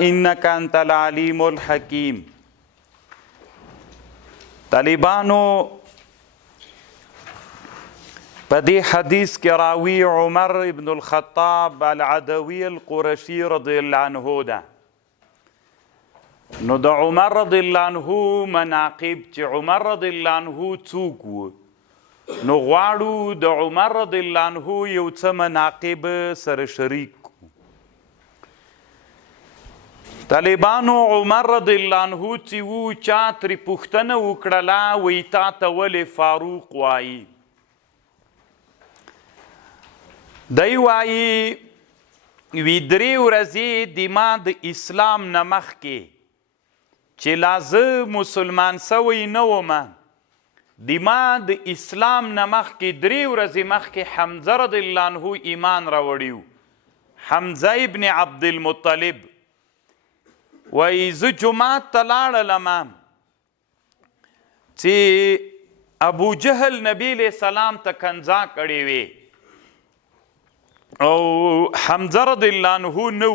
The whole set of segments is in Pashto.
انک انت العلیم الحکیم. طالبانو په دې حدیث کې راوي عمر ابن الخطاب العدوي القرشي رضی الله عنه ده. نو د عمر رضی الله عنه مناقب چې عمر رضی الله عنه څوک و، نو غواړو د عمر رضی الله عنه یو څه مناقب سره شریک. طالبانو عمر رضی الله عنه چې و چا ترې پوښتنه وکړله وایي تا ته ولې فاروق وایي؟ دی وایي وی درې ورځې د ما د اسلام نه مخکې چې لا زه مسلمان سوی نه ومه، د ما د اسلام نه مخکې درې ورځې مخکې حمزه رضی الله عنه ایمان راوړی و. حمزه ابن عبدالمطلب وایي زه جومات ته لاړلم چې ابو جهل نبی علیه السلام ته کنځا کړې وې او حمزه رضی الله عنه نه و.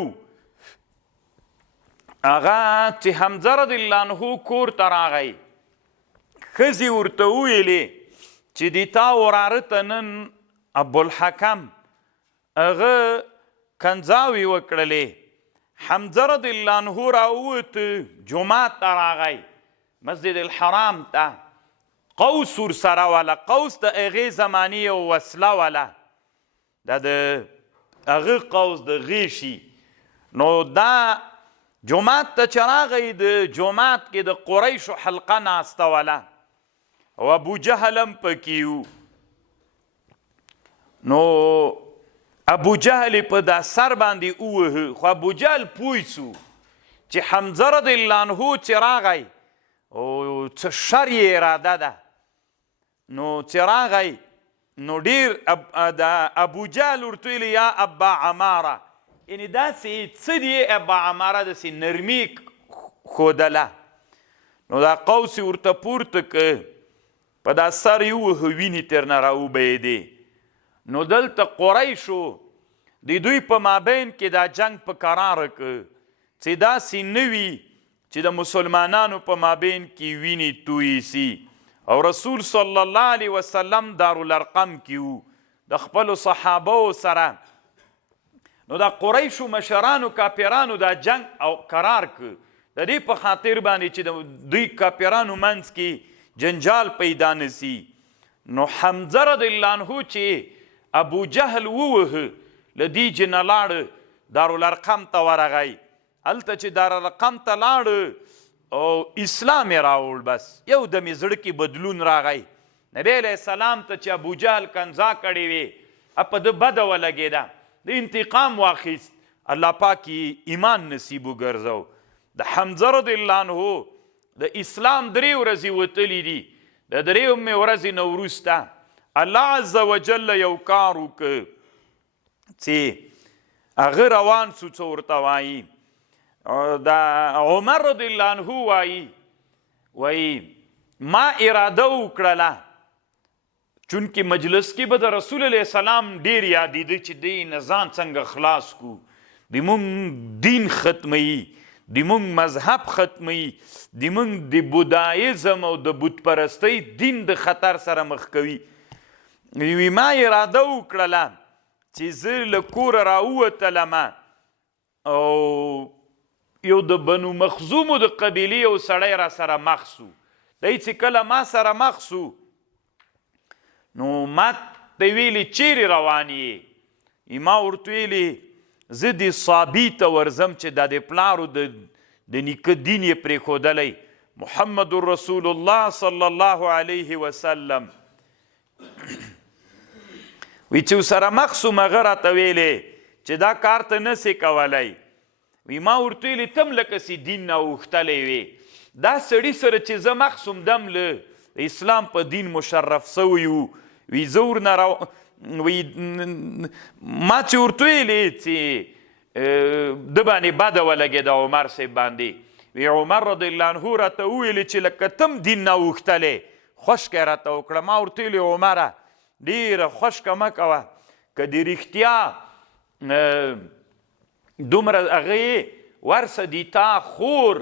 هغه چې حمزه رضی الله عنه کور ته راغی، ښځې ورته وویلې چې د تا وراره ته نن ابوالحکم هغه کنځاوې وکړلې. حمزه رضی الله عنه راووت، جومات ته راغی، مسجد الحرام ته. قوس ورسره وله، قوس د هغې زمانې یو وسله وله، دا د هغه قوس د غیشي. نو دا جومات ته چې راغی، د جومات کې د قریشو حلقه ناسته وله او ابو جهل هم پکې و. نو ابو جهل په دا سر باندې ووهه، خو ابو جهل پوه سو چې حمزه رضی الله عنه چې راغی او څه شر یې اراده ده. نو چې راغی نو ډېر د ابو جهل ورته ویلي یا ابا عماره، یعنې داسې څه دی ابا عماره، داسې نرمي ښودله. نو دا قوس یې ورته پورته که، په دا سر یې ووهه، وینې ترنه راوبهیدې. نو دلته قریشو د دوی په مابین کې دا جنگ په قراره که چې داسې نه وي چې د مسلمانانو په مابین کې وینې تویې سي. او رسول صلی الله علیه وسلم دارالارقم کې و د خپلو صحابهو سره. نو دا قریشو مشرانو کاپیرانو دا جنگ او قرار که د دې په خاطر باندې چې د دوی کاپیرانو منځ کې جنجال پیدا نسی. نو حمزه رضی الله عنه چې ابو جهل ووهه، له دیجې نه لاړه دارالارقم ته ورغی. هلته چې دارالارقم ته لاړه او اسلام یې راوړ، بس یو دم یې زړه کې بدلون راغی. نبی علیه السلام ته چې ابو جهل کنځا کړې وې، په ده بده ولګېده، د انتقام واخیست. الله پاک یې ایمان نصیب وګرځو. د حمزه رضی الله عنه د اسلام 3 ورځې وتلي دي. د 3 ورځې نه وروسته الله عز وجل یو کار وکړ چې هغه روان سو. څه ورته وایي؟ دا عمر رضی الله عنه وایي ما اراده وکړله، چونکې مجلس کې به د رسول علیه السلام ډېر یادېده چې دی نه ځان څنګه خلاص کو، د مونږ دین ختموي، د مونږ مذهب ختموي، د مونږ د بودایزم او د بت پرستۍ دین د خطر سره مخ کوي. وی ما اراده وکړله چې زه له کوره راووتلم او یو د بنو مخزومو د قبیلې یو سړی را سره مخ سو. دی چې کله ما سره مخ سو نو ما ته ویلي چیرې روان یې؟ ما ورته ویلي زه د صابي ته ورځم چې دا د پلارو د نیکه دین یې پرېښودلی، محمد رسول الله صلی الله علیه وسلم. وی چې ورسره مخ سوم، هغه راته ویلې چې دا کار ته نسې کولی. وی ما ورته ویلې تم لکه سې دین نه اوښتلی وې، دا سړي سره چې زه مخ سوم دم له اسلام په دین مشرف سوی و. وی زه ورنه وی ما چې ورته ویلې چې ده باندې بده ولګېده عمر صاحب باندې. وی عمر رضی الله عنه راته وویلې چې لکه تم دین نه اوښتلی، خوشکه راته وکړه. ما ورته ویلې عمره ډېره خوشکه مه کوه، که د رښتیا دومره هغه ورسه دیتا خور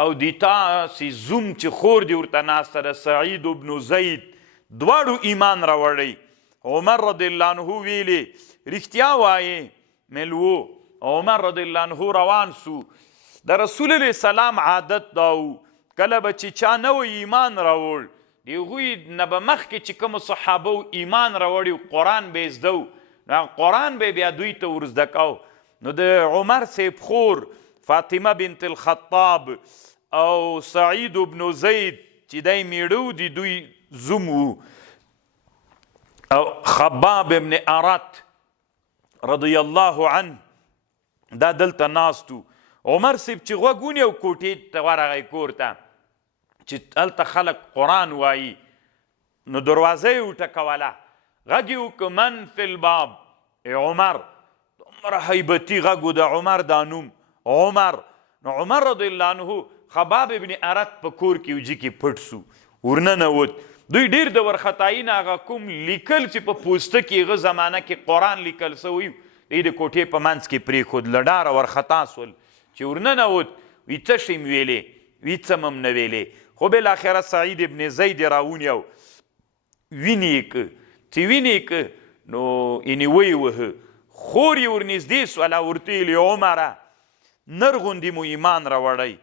او دیتا سی زوم چې خور دی ورته ناسته ده سعید بن زید دواړو ایمان راوړی عمر رضی الله عنه ویلې رښتیا وایې ملو عمر رضی الله عنه روان سو د رسول الله سلام عادت دا و کله به چې چا نوی ایمان راوړ د هغوی نه به مخکې چې کومو صحابو ایمان راوړي قرآن به یې زده و قرآن به بیا دوی ته ور زده کو نو د عمر صاحب خور فاطمه بنت الخطاب او سعید بن زید چې دی میړه د دوی زوم و او خباب ابن ارت رضی الله عنه دا دلته ناست و عمر صاحب چې غوږ ونیو کوټې ته ورغی کور ته چې هلته خلک قرآن وایي نو دروازه یې وټکوله غږ یې وکړه من فی الباب عمر دومره حیبتي غږ د عمر دا نوم عمر نو عمر رضی الله عنه خباب ابن ارت په کور کې وجي کې پټ سو ورننوت دوی ډېر د ورخطایي نه هغه کوم لیکل چې په پوسته کې هغه زمانه کې قرآن لیکل سوی دوی د کوټې په منځ کې پرېښود له ډاره ورخطا سول چې ورننوت وي څه شی م ویلې وي څه م نه ویلې خو بالاخره سعید ابن زید راونیو وینې یې که چې وینې یې که نو یعنې ویې وهه خور یې ورنږدې سوله ورته ویلې عمره نر غوندې مو ایمان راوړی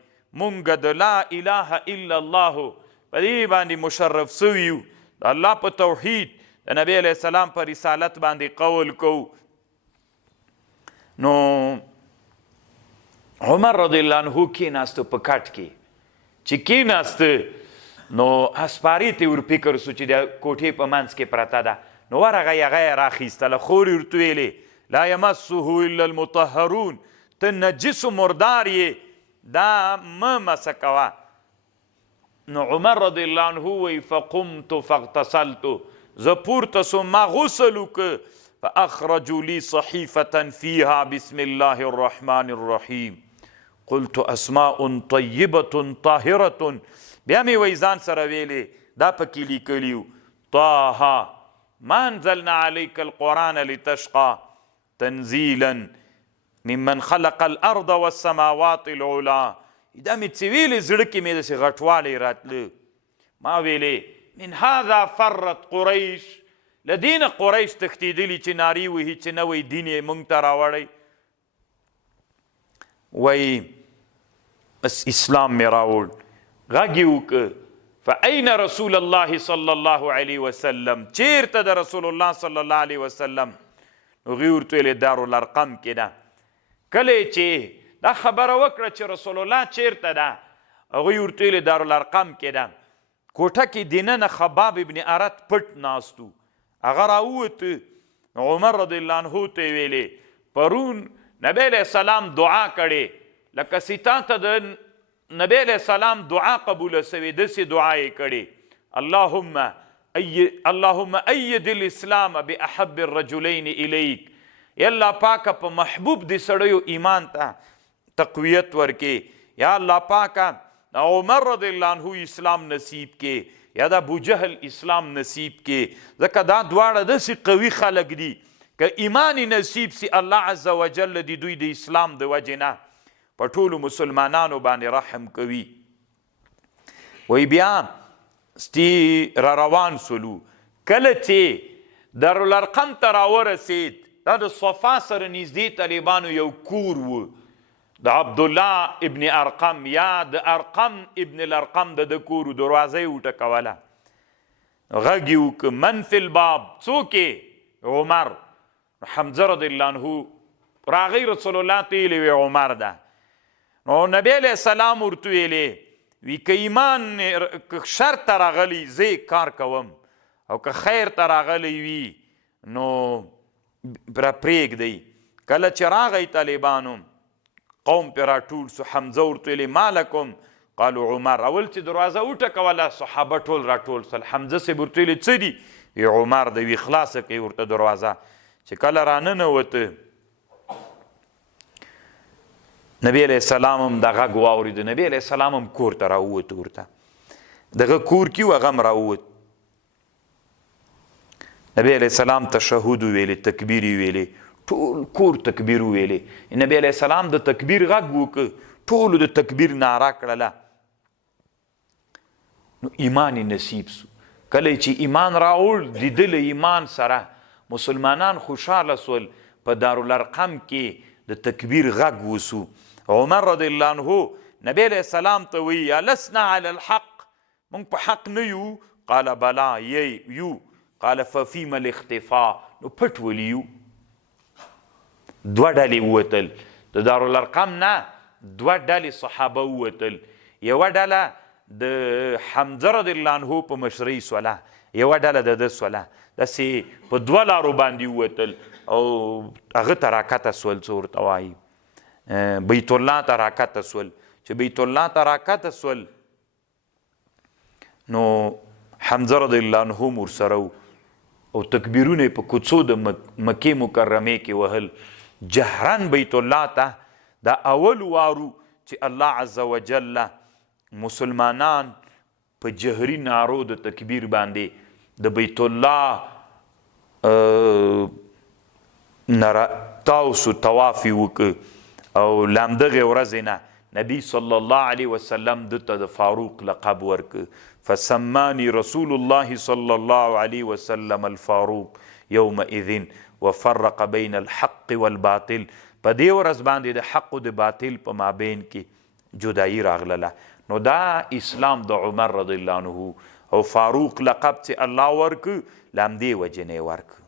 مونږ د لا اله الا الله په دې باندې مشرف سوي یو د الله په توحید د نبی علیه السلام په رسالت باندې قول کوو نو عمر رضی الله عنه کېناسته په کټ کې چې کېناسته نو اسپارې ته ور فکر سو چې د کوټې په منځ کې پرته ده نو ورغی هغه یې راخیستله خور یې ورته ویلې لا یمسه الا المطهرون ته نجس و مردار یې دا مه مسه کوه نو عمر رضی الله عنه وی فقمت فاغتسلت زه پورته سوم ما غسل وکړه فاخرجوا لي صحیفة فيها بسم الله الرحمن الرحیم قلت اسماء طیبة طاهرة بیا مې وی ځان سره ویلې دا پکې لیکلي و طه ما انزلنا عليك القرآن لتشقى تنزيلا ممن خلق الارض والسماوات العلا دا مې څه ویلې زړه کې مې داسې غټوالی راتله ما ویلې من هذا فرت قریش له دې نه قریش تښتېدلي چې نارې وهي چې نوی دین یې موږ ته راوړی وایي بس اسلام مې راوړ غږ یې وکړه فاین رسول الله صلی الله علیه وسلم چیرته د رسول الله صلی الله علیه وسلم هغوی ورته ویلې دارالارقم کې ده کله چې دا خبره وکړه چې رسول الله چیرته ده هغوی ورته ویلې دارالارقم کې ده کوټه کې دننه خباب ابن ارت پټ ناست و هغه راووته عمر رضی الله عنه ته یې ویلې پرون نبی علیه السلام دعا کړې لکه ستا ته د نبی علیه السلام دعا قبوله سوې داسې دعا یې کړې اللهم اید الاسلام باحب الرجلین الیک یا الله پاکه په محبوب د سړیو ایمان ته تقویت ورکې یا الله پاکه عمر رضی الله عنه اسلام نصیب کې یا د ابو جهل اسلام نصیب کې ځکه دا دواړه داسې قوي خلک دي که ایمان نصیب سي الله عز وجل د دوی د اسلام د وجې نه په ټولو مسلمانانو باندې رحم کوي وی بیا ستی را روان سلو کله چې دارالارقم ته راورسید دا د صفا سره نږدې طالبانو یو کور و د عبدالله ابن ارقم یا د ارقم ابن الارقم د کور دروازه یې وټکوله غږ یې وکړه من فی الباب څوک عمر حمزه رضی الله عنه راغی رسول الله ته ویلې وی عمر ده نو نبی علیه السلام ورته ویلې وی که ایمان که شر ته راغلی زه کار کوم او که خیر ته راغلی وي نو را پرېږدئ کله چې راغی طالبانو قوم پې راټول سو حمزه ورته ویلې ما لکم قالو عمر اول چې دروازه وټکوله صحابه ټول راټول سل حمزه صاحب ورته ویلې څه دي وی عمر د وی خلاصه کوي ورته دروازه چې کله راننوته نبی علیه السلام هم دا غږ واورېده نبی علیه السلام هم کور ته راووت ورته دغه کور کې و هغه هم راووت نبی علیه السلام تشهد ویلې تکبیر ویلې ټول کور تکبیر ویلې نبی علیه السلام د تکبیر غږ وکړ ټولو د تکبیر ناره کړله نو ایمان نصیب سو کله چې ایمان راوړ لیدل ایمان سره مسلمانان خوشحاله سول په دارالارقم کې د تکبیر غږ وسو عمر رضی الله عنه نبی علیه السلام ته وی لسنا علی الحق مونږ په حق نه یو قال بلا یو قال ففیم الاختفاء نو پټ ولیو دوه ډلې ووتل د دارالارقم نه دوه ډلې صحابه ووتل یوه ډله د حمزه رضی الله عنه په مشرۍ سوله یوه ډله د ده سوله داسې په دوه لارو باندې ووتل او هغه ته راکته سول څه ورته وایي بیت الله ته راکته سول چې بیت الله ته راکته سول نو حمزه رضی الله عنه ورسره او تکبیرونه په کوڅو د مکې مکرمې کې وهل جهرن بیت الله ته دا اول وارو چې الله عز وجل مسلمانان په جهري نارو د تکبیر باندې د بیت الله تاسو طواف وکړ او لامدغه ورځ نه نبی صلی الله علیه وسلم دته د فاروق لقب ورکړ فسماني رسول الله صلی الله علیه وسلم الفاروق یومئذ وفرق بین الحق والباطل په دې ورځ باندې د حق او د باطل په مابین کې جدایي راغله نو دا اسلام د عمر رضی الله عنه او فاروق لقب چې الله ورکړ لامدې وجې نه ورکړ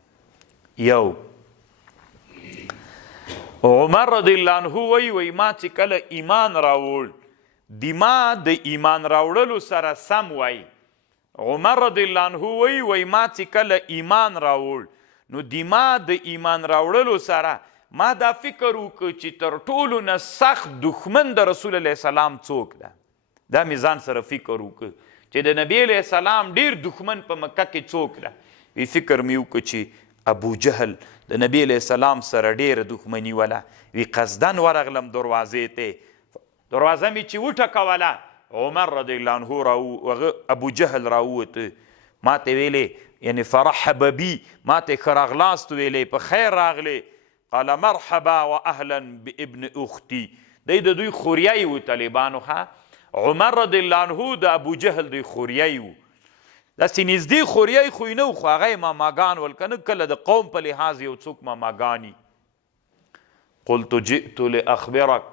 یو عمر رضی الله عنه وی ما چې کله ایمان راوړ دما د ایمان راوړلو سره سم وای عمر رضی الله عنه وی ما چې کله ایمان راوړ نو دما د ایمان راوړلو سره ما دا فکر وکړ چې تر ټولو نه سخت دښمن د رسول الله سلام څوک ده دا مې ځان سره فکر وکړ چې د نبی علیه السلام ډیر دښمن په مکه کې څوک ده وی فکر مې وکړ چې ابو جهل د نبی علیه السلام سره ډیره دښمني وله وی قصدن ورغلم دروازې ته دروازه مې چې وټکوله عمر رضی الله عنه ابو جهل راووته ما ته ویلې یعنی فرحب بی ما ته ښه راغلاست ویلې په خیر راغلې قال مرحبا واهلا بابن اختي د دوی خوریای و طالبانو ښه عمر رضی الله عنه د ابو جهل دوی خوریای و داسې نږدې خوریای خو یې نه و خو هغه یې ماماګان ول که نه کله د قوم په لحاظ یو څوک ماماګاني قلت جئت لاخبرک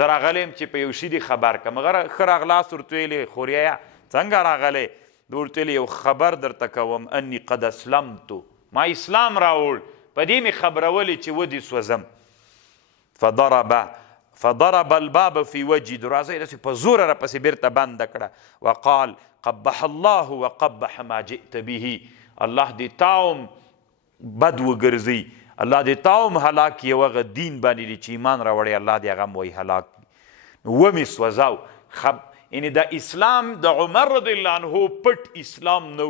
زه راغلیم چې په یو شي دې خبر کړم هغه ښه راغلاست ورته ویلې خوریایه څنګه راغلی د ورته ویلې یو خبر درته کوم انی قد اسلمتو ما اسلام راوړ په دې مې خبرولې چې ودې سوځم فضرب الباب في وجهي دروازه یې داسې په زوره راپسې بیرته بنده کړه وقال قبح الله وقبح ما جئت به الله دې تاوم بد وګرځي الله دې تاوم هلاک یو هغه دین باندې چې ایمان راوړی الله دې هغه هم وایي هلاک ومې سوځاو یعنې د اسلام د عمر رضی الله عنه پټ اسلام نه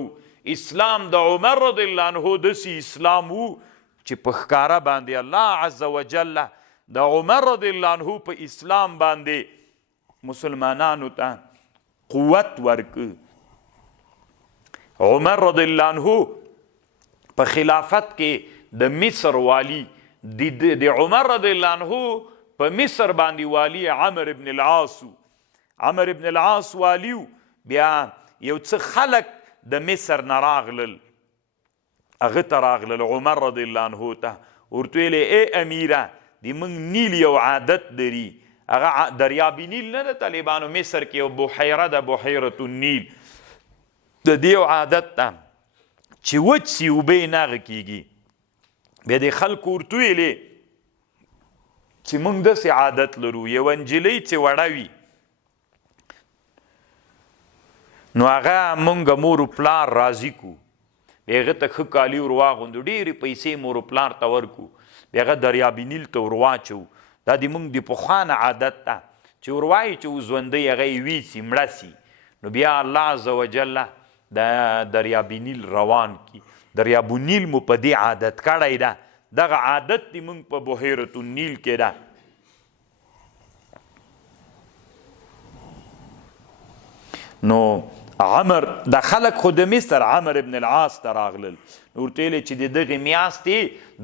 اسلام د عمر رضی الله عنه داسې اسلام و چې په ښکاره باندې الله عز وجل د عمر رضی الله عنه په اسلام باندې مسلمانانو ته قوت ورکړ عمر رضی الله عنه په خلافت کې د مصر والی د عمر رضی الله عنه په مصر باندې والی عمر ابن العاص عمر ابن العاص والیو بیا یو څه خلک د مصر نه راغلل هغه ته راغلل عمر رضی الله عنه ته ورته ویلې ای امیره د موږ نیل یو عادت لري هغه دریاب نیل نه د طالبانو مصر کې یو بحیره ده بحیرة النیل د دې یو عادت ده چې وچ سي اوبه یې نه هغه کېږي بیا د خلکو ورته ویلې چې موږ داسې عادت لرو یو نجلۍ چې وړه وي نو هغه مونږ مور و پلار راضي کو بیا هغه ته ښه کالي ور واغوندو ډېرې پیسې مور و پلار ته ورکو بیا هغه دریاب نیل ته ور واچو دا د مونږ د پخوانه عادت ده چې ور وایي چې ژوندی هغه یې ویسي مړه سي نو بیا الله عز وجل د دریاب نیل روان کی دریاب نیل مو په دې عادت کړی ده دغه عادت دی مونږ په بحیرة النیل کې ده نو عمر د خلک خو د مصر عمر ابن العاص ته راغلل نو ورته ویلې چې د دغې میاشتې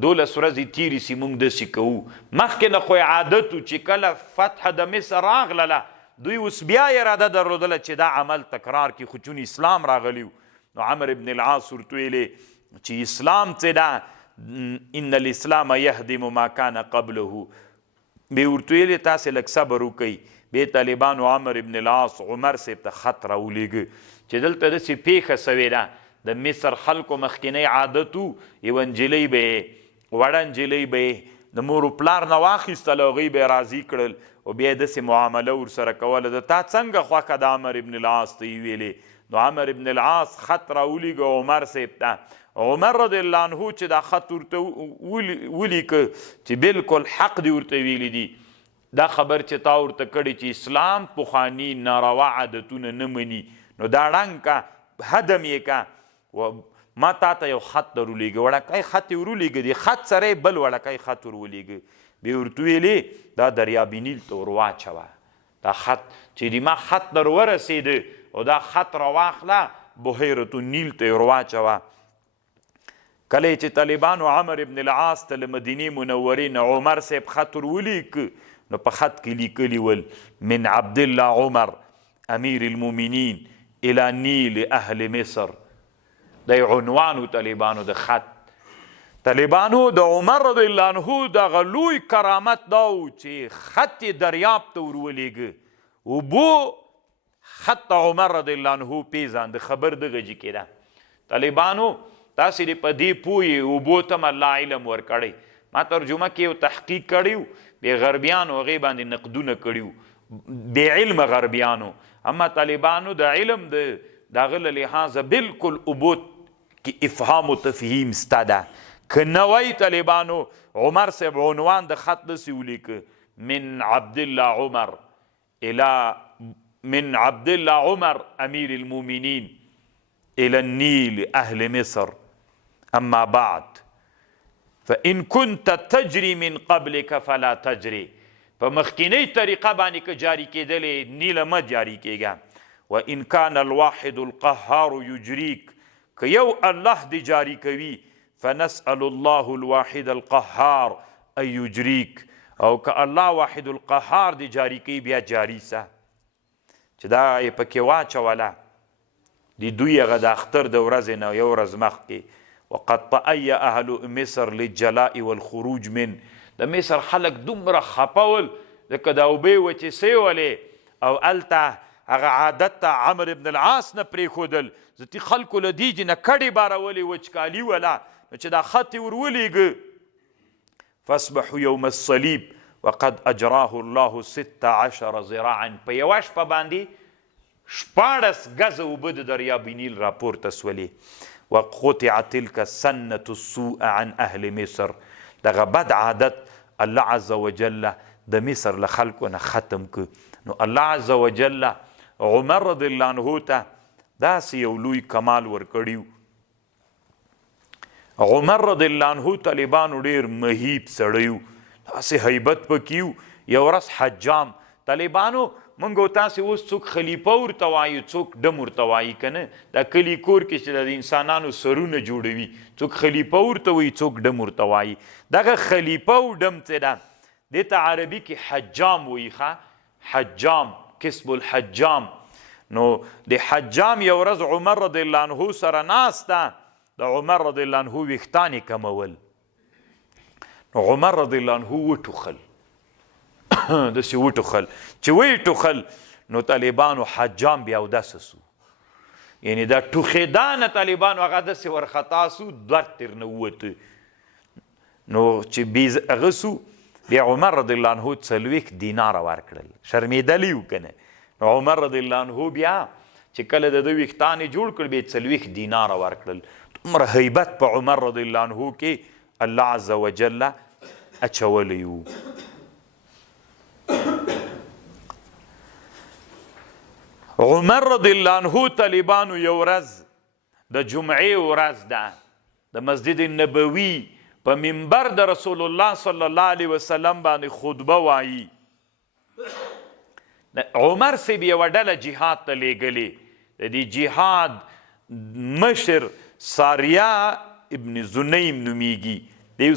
12 ورځې تېرې سي موږ داسې کوو مخکې نه خو یې عادت و چې کله فتح د مصر راغلله دوی اوس بیا اراده درلودله چې دا عمل تکرار کړي خو چون اسلام راغلی نو عمر ابن العاص ورته ویلې چې اسلام څه ده ان الاسلام یهدم ما کان قبله بیا ورته ویلې تاسې لږ صبر وکئ بیا طالبانو عمر ابن العاص عمر صاحب ته خط راولیږه چې دلته داسې پیښه سوې ده د مصر خلکو مخکینی عادت و یوه نجلۍ به یې وړه نجلۍ به یې د مور و پلار نه واخیستل هغوی به یې راضي کړل او بیا یې داسې معامله ورسره کوله د تا څنګه خوښه د عمر ابن العاص ته یې ویلې نو عمر ابن العاص خط راولیږه عمر صاحب ته عمر رضی الله عنه چې دا خط ورته ولیکه چې بالکل حق دی ورته ویلی دي دا خبر چې تا ورته کړی چې اسلام پخواني ناروا عادتونه نه مني نو دا ړنګ کا هدم یې کا ما تا ته یو خط در ولیږه وړکی خط یې ورولیږه د خط سره یې بل وړکی خط ور ولیږه بیا ورته ویلې دا دریاب نیل ته ور واچوه دا خط چې د ما خط در ورسېده او دا خط راواخله بحیرة النیل ته یې ور واچوه کله چې طالبانو عمر ابن العاص ته له مدینې منورې نه عمر صاحب خط ور ولیکه نو په خط کې لیکلي ول من عبدالله عمر امیر المؤمنین الى نیل اهل مصر دی عنوانو طالبانو د خط طالبانو د عمر رضی الله عنه دغه لوی کرامت دا و چې خط یې دریاب ته ور ولیږه اوبو خط عمر رضی الله عنه پیژاند خبر دغه جي کې ده طالبانو تاسې دې په دې پوهې اوبو ته م الله علم ورکړی ما ترجمه کې یو تحقیق کړی بې غربیانو هغې باندې نقدونه کړي بې علمه غربیانو اما طالبانو د علم د هغه له لحاظه بالکل اوبو کې افهام و تفهیم سته ده که نه وی طالبانو عمر صاحب عنوان د خط داسې ولیکه من عبدالله عمر امیر المؤمنین الى النیل اهل مصر اما بعد فإن كنت تجري من قبلك فلا تجري په مخکینی طریقه باندې که جاری کېدلې نیله مه جاری کېږه وإن كان الواحد القهار يجريك که یو الله دې جاری کوي فنسأل الله الواحد القهار أن يجريك او که الله واحد القهار دې جاری کوي بیا جاری سه چې دا یې پکې واچوله د دوی هغه د اختر د ورځې نه یو ورځ مخکې وقد تأي اهل مصر للجلاء والخروج من د مصر خلک دومره خپول ځکه دا اوبې وچې سیولې او هلته هغه عادت ته عمر ابن العاص نه پرېښودل ځتي خلکو له دیجې نه کډې بارولې وچکالي وله نو چې دا خط یې ور ولیږه فاصبحوا یوم الصلیب وقد اجراه الله 16 ذراعا په یوه شپه باندې 14 ګزه اوبه د دریاب نیل راپورته سولې وقطع تلك السنة السوء عن أهل مصر دغه بد عادت الله عز وجل د مصر له خلکو نه ختم که نو الله عز وجل عمر رضی الله عنه ته داسې یو لوی کمال ورکړي عمر رضی الله عنه طالبانو ډېر مهیب سړی و داسې هیبت پکې یو ورځ حجام طالبانو مونږ او تاسې اوس څوک خلیفه ورته وایو څوک ډم ورته وایي که نه دا کلي کور کې چې د انسانانو سرونه جوړوي څوک خلیفه ورته وایي څوک ډم ورته وایي دغه خلیفه او ډم څه ده دې ته عربي کې حجام وایي ښه حجام کسب الحجام نو د حجام یو ورځ عمر رضی الله عنه سره ناسته د عمر رضی الله عنه ویښتان یې کمول نو عمر رضی الله عنه وټوخل داسې وټوخل چې ویې ټوخل نو طالبانو حجام بیا اودسه سو یعنې دا ټوخېدانه طالبانو هغه داسې ورخطا سو درد ترنه ووته نو چې هغه سو بیا عمر رضی الله عنه 40 دیناره ورکړل شرمېدلی و که نه نو عمر رضی الله عنه بیا چې کله د ده ویښتان یې جوړ کړل بیا 40 دیناره ورکړل دومره هیبت په عمر رضی الله عنه کې الله عز وجل اچولی و عمر رضی الله عنه طالبانو یو ورځ د جمعې ورځ ده د مسجد نبوي په منبر د رسول الله صلی الله علیه وسلم باندې خطبه وایي عمر صاحب یوه ډله جهاد ته لیږلې د دې جهاد مشر ساریه ابن زنیم نومیږي، دی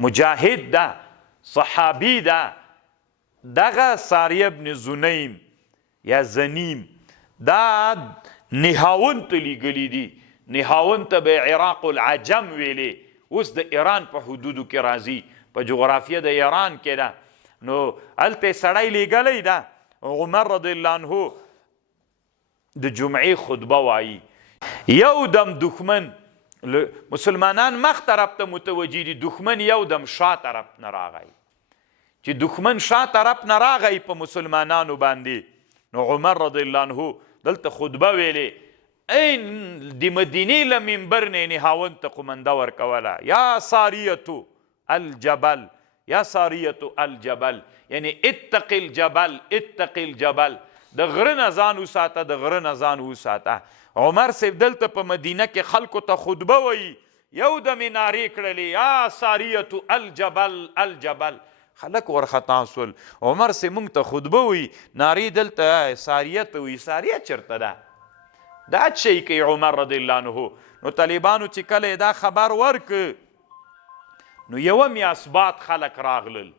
مجاهد ده، صحابي ده. دغه ساریه ابن زنیم یا زنیم دا نهاون ته لیږلي دي. نهاون ته به عراق العجم ویلې، اوس د ایران په حدودو کې راځي، په جغرافیه د ایران کې ده. نو هلته سړی لیږلی ده، عمر رضی الله عنه د جمعې خطبه وایي. یو دم دښمن مسلمانان مخ طرف ته متوجه دي، دښمن یو دم شا طرف نه راغی. چې دښمن شا طرف نه راغی په مسلمانانو باندې، نو عمر رضی الله عنه دلته خطبه ویلې، این د مدینې له منبر نه نهاون ته قمنده ورکوله، یا ساریتو الجبل، یا ساریتو الجبل، یعنی اتق الجبل، اتق الجبل، د غره نه ځان وساته، د غره نه ځان وساته. عمر صاحب دلته په مدینه کې خلکو ته خطبه وایي، یو دمې نارې کړلې، یا ساریتو الجبل الجبل. خلک ورخطا سول، عمر صاحب موږ ته خطبه وایي، نارې دلته ساریه ته وایي، ساریه چېرته ده؟ دا شی کوي عمر رضی الله عنه. نو طالبانو چې کله دا خبر ورک، نو یوه میاشت بعد خلک راغلل،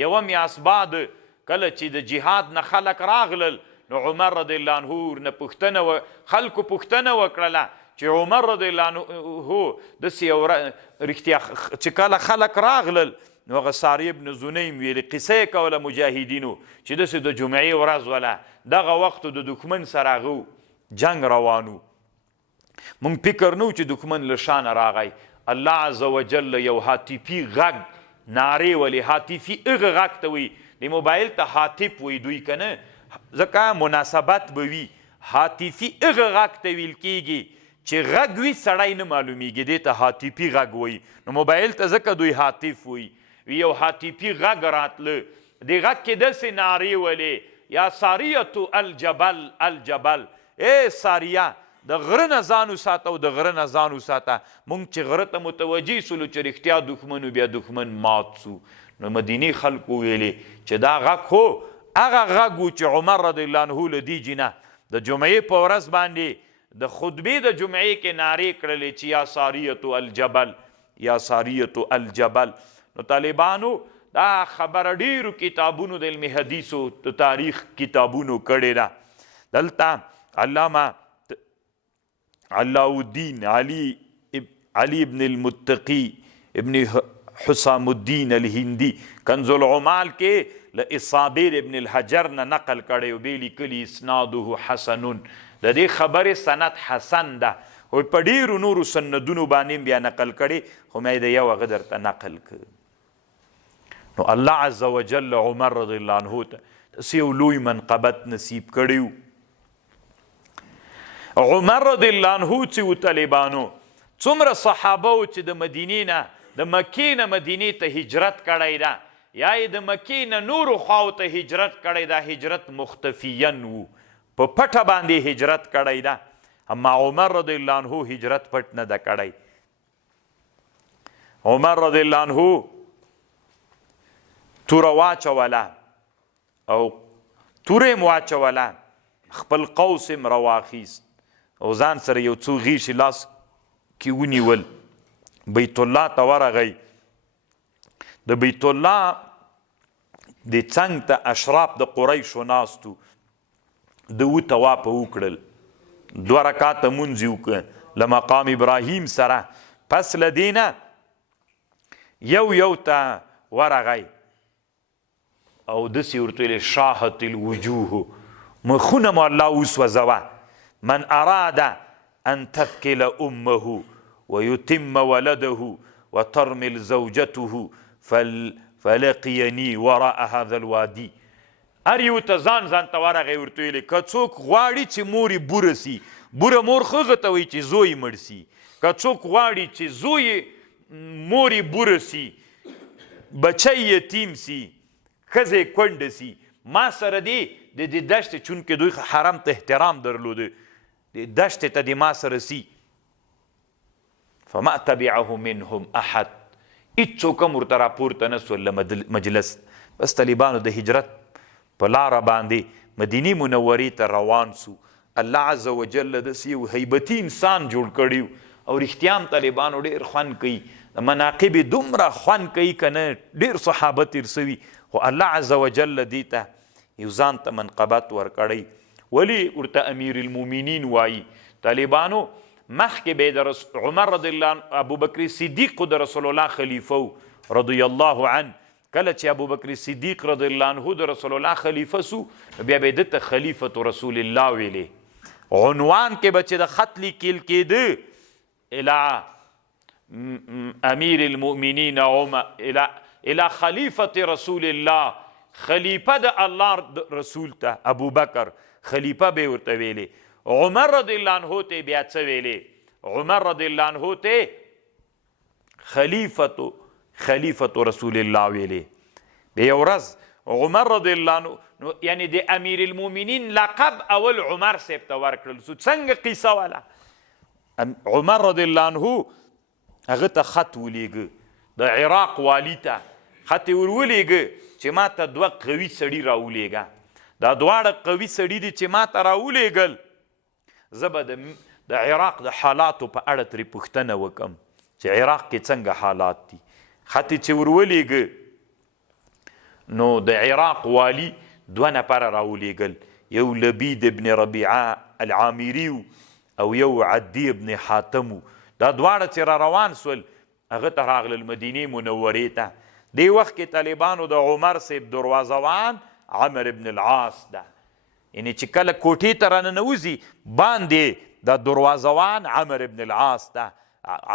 یوه میاشت بعد کله چې د جهاد نه خلک راغلل، نو عمر رضی الله عنه نه خلکو پوښتنه وکړله چې عمر رضی الله عنه داسې یو رښتیا چې کله خلک راغلل، نو هغه ساری ابن زنیم ویلې، قصه یې کوله مجاهدینو چې داسې د جمعې ورځ وله، دغه وختو د دښمن سره هغه جنگ روانو. مونږ فکر نو چې دښمن له شانه راغی. الله عز وجل یو هاتفي غږ نارې ولې، هاتفي هغه غږ ته وایي، د موبایل ته هاتف وایي دوی که نه، ځکه مناسبت به وي. هاتفي هغه غږ ته ویل کېږي چې غږ وي سړی نه معلومیږي، دې ته هاتفي غږ وایي. نو موبایل ته ځکه دوی هاتف وایي. یو هاتفي غږ راتله، دې غږ کې داسې نارې ولې، یا ساریتو الجبل الجبل، ای ساریه د غره نه ځان وساته او د غره نه ځان وساته. مونږ چې غره ته متوجه سولو چې رښتیا دښمن و، بیا دښمن مات سو. نو مدینې خلکو ویلې چې دا غږ خو هغه غږ و چې عمر رضی الله عنه له دې جنه د جمعې په ورځ باندې د خطبې د جمعې کې نارې کړلې چې یا ساریتو الجبل، یا ساریتو الجبل. نو طالبانو دا خبره ډیرو کتابونو د علم حدیثو د تاریخ کتابونو کړې ده. دلته علامه علاء الدین علی ابن المتقی ابن حسام الدین الهندی کنز العمال کې له اصابیر ابن الحجر نه نقل کړی او بې لیکلي اسناده حسنون، د دې خبرې سند حسن ده، او په ډیرو نورو سندونو باندې بیا نقل کړي، خو مې د یو هغه درته نقل کړ. نو الله عز وجل عمر رضی الله عنه ته داسې یو لوی منقبت نصیب کړی و. عمر رضی الله عنه چې و طالبانو څومره صحابه و چې د مدینې نه د مکې نه مدینې ته هجرت کړی ده، یا یې د مکې نه نورو خواو ته هجرت کړی ده، هجرت مختفیین و، په پټه باندې هجرت کړی ده. اما عمر رضی الله عنه هجرت پټ نه ده کړی. عمر رضی الله عنه توره واچوله او تورې م واچوله، خپل قوس م راواخیست او ځان سره یو څو غیشې لاس کې ونیول، بیت الله ته ورغی. د بیت الله د څنګ ته اشراف د قریشو ناستو، د و طواف وکړل، 2 رکعاته مونځ یې وکړه له مقام ابراهیم سره. پس له دې نه یو ته ورغی او داسې ورته ویلې شاهت الوجوه، مخونه مو الله وسوځوه. من اراد ان تثکل امه ويتم ولده وترمل زوجته فلقیني وراء هذا الوادي. هر یو ته ځان ته ورغی، ورته ویلې که څوک غواړي چې مور یې بوره سي، بوره مور خو هغه ته وایي چې زوی یې مړ سي، که څوک غواړي چې زوی مور یې بوره سي، بچی یتیم سي، ښځه یې کونډه سي، ما سره دی د دې دشتې، چونکې دوی حرم ته احترام درلوده، د دشتې ته د ما سره سي. فما تبعه منهم احد، هېڅوک هم ورته راپورته نه سول له مجلس. بس طالبانو د هجرت په لاره باندې مدینې منورې ته روان سو. الله عز وجل داسې یو هیبتي انسان جوړ کړی او رښتیا هم طالبانو ډېر خوند کوي، مناقب یې دومره خوند کوي که نه، ډېر صحابه تېر سوي، خو الله عز وجل دې ته یو ځان ته منقبت ورکړی. ولې ورته امیر المؤمنین وایي؟ طالبانو مخکې به د عمر رضی الله عنه ابوبکر صدیق د رسول الله خلیفه رضی الله عنه، کله چې ابوبکر صدیق رضی الله عنه د رسول الله خلیفه سو، بیا به ده ته خلیفة رسول الله ویلې. عنوان کې به چې د خط لیکل کېده الی امیر المؤمنین عمر، الی خلیفة رسول الله، خلیفه د الله رسول ته ابوبکر خلیفه به ورته ویلې. عمر رضی الله عنه ته بیا څه ویلې؟ عمر رضی الله عنه ته خلیفة رسول الله ویلې. بیا یو ورځ عمر رضی الله عنه یعنی د امیر المؤمنین لقب اول عمر صاحب ته ورکړل سو. څنګه قصه والا؟ عمر رضی الله عنه هغه ته خط ولیږه، د عراق والی ته خط یې ورولېږه چې ما ته 2 قوي سړي راولېږه. دا دواړه قوي سړي دي چې ما ته راولېږل، زه به د عراق د حالاتو په اړه ترې پوښتنه وکم چې عراق کې څنګه حالات دي. خط یې چې ورولېږه نو د عراق والی 2 نفره راولېږل، یو لبید ابن ربیعه العامري او یو عدي ابن حاتم. دا دواړه چې را روان سول هغه ته راغلل مدینې منورې ته. دې وخت کې طالبانو د عمر صاحب دروازوان عمر ابن العاص ده، یعنی چې کله کوټې ته راننوځي باندې د دروازوان عمر ابن العاص ده،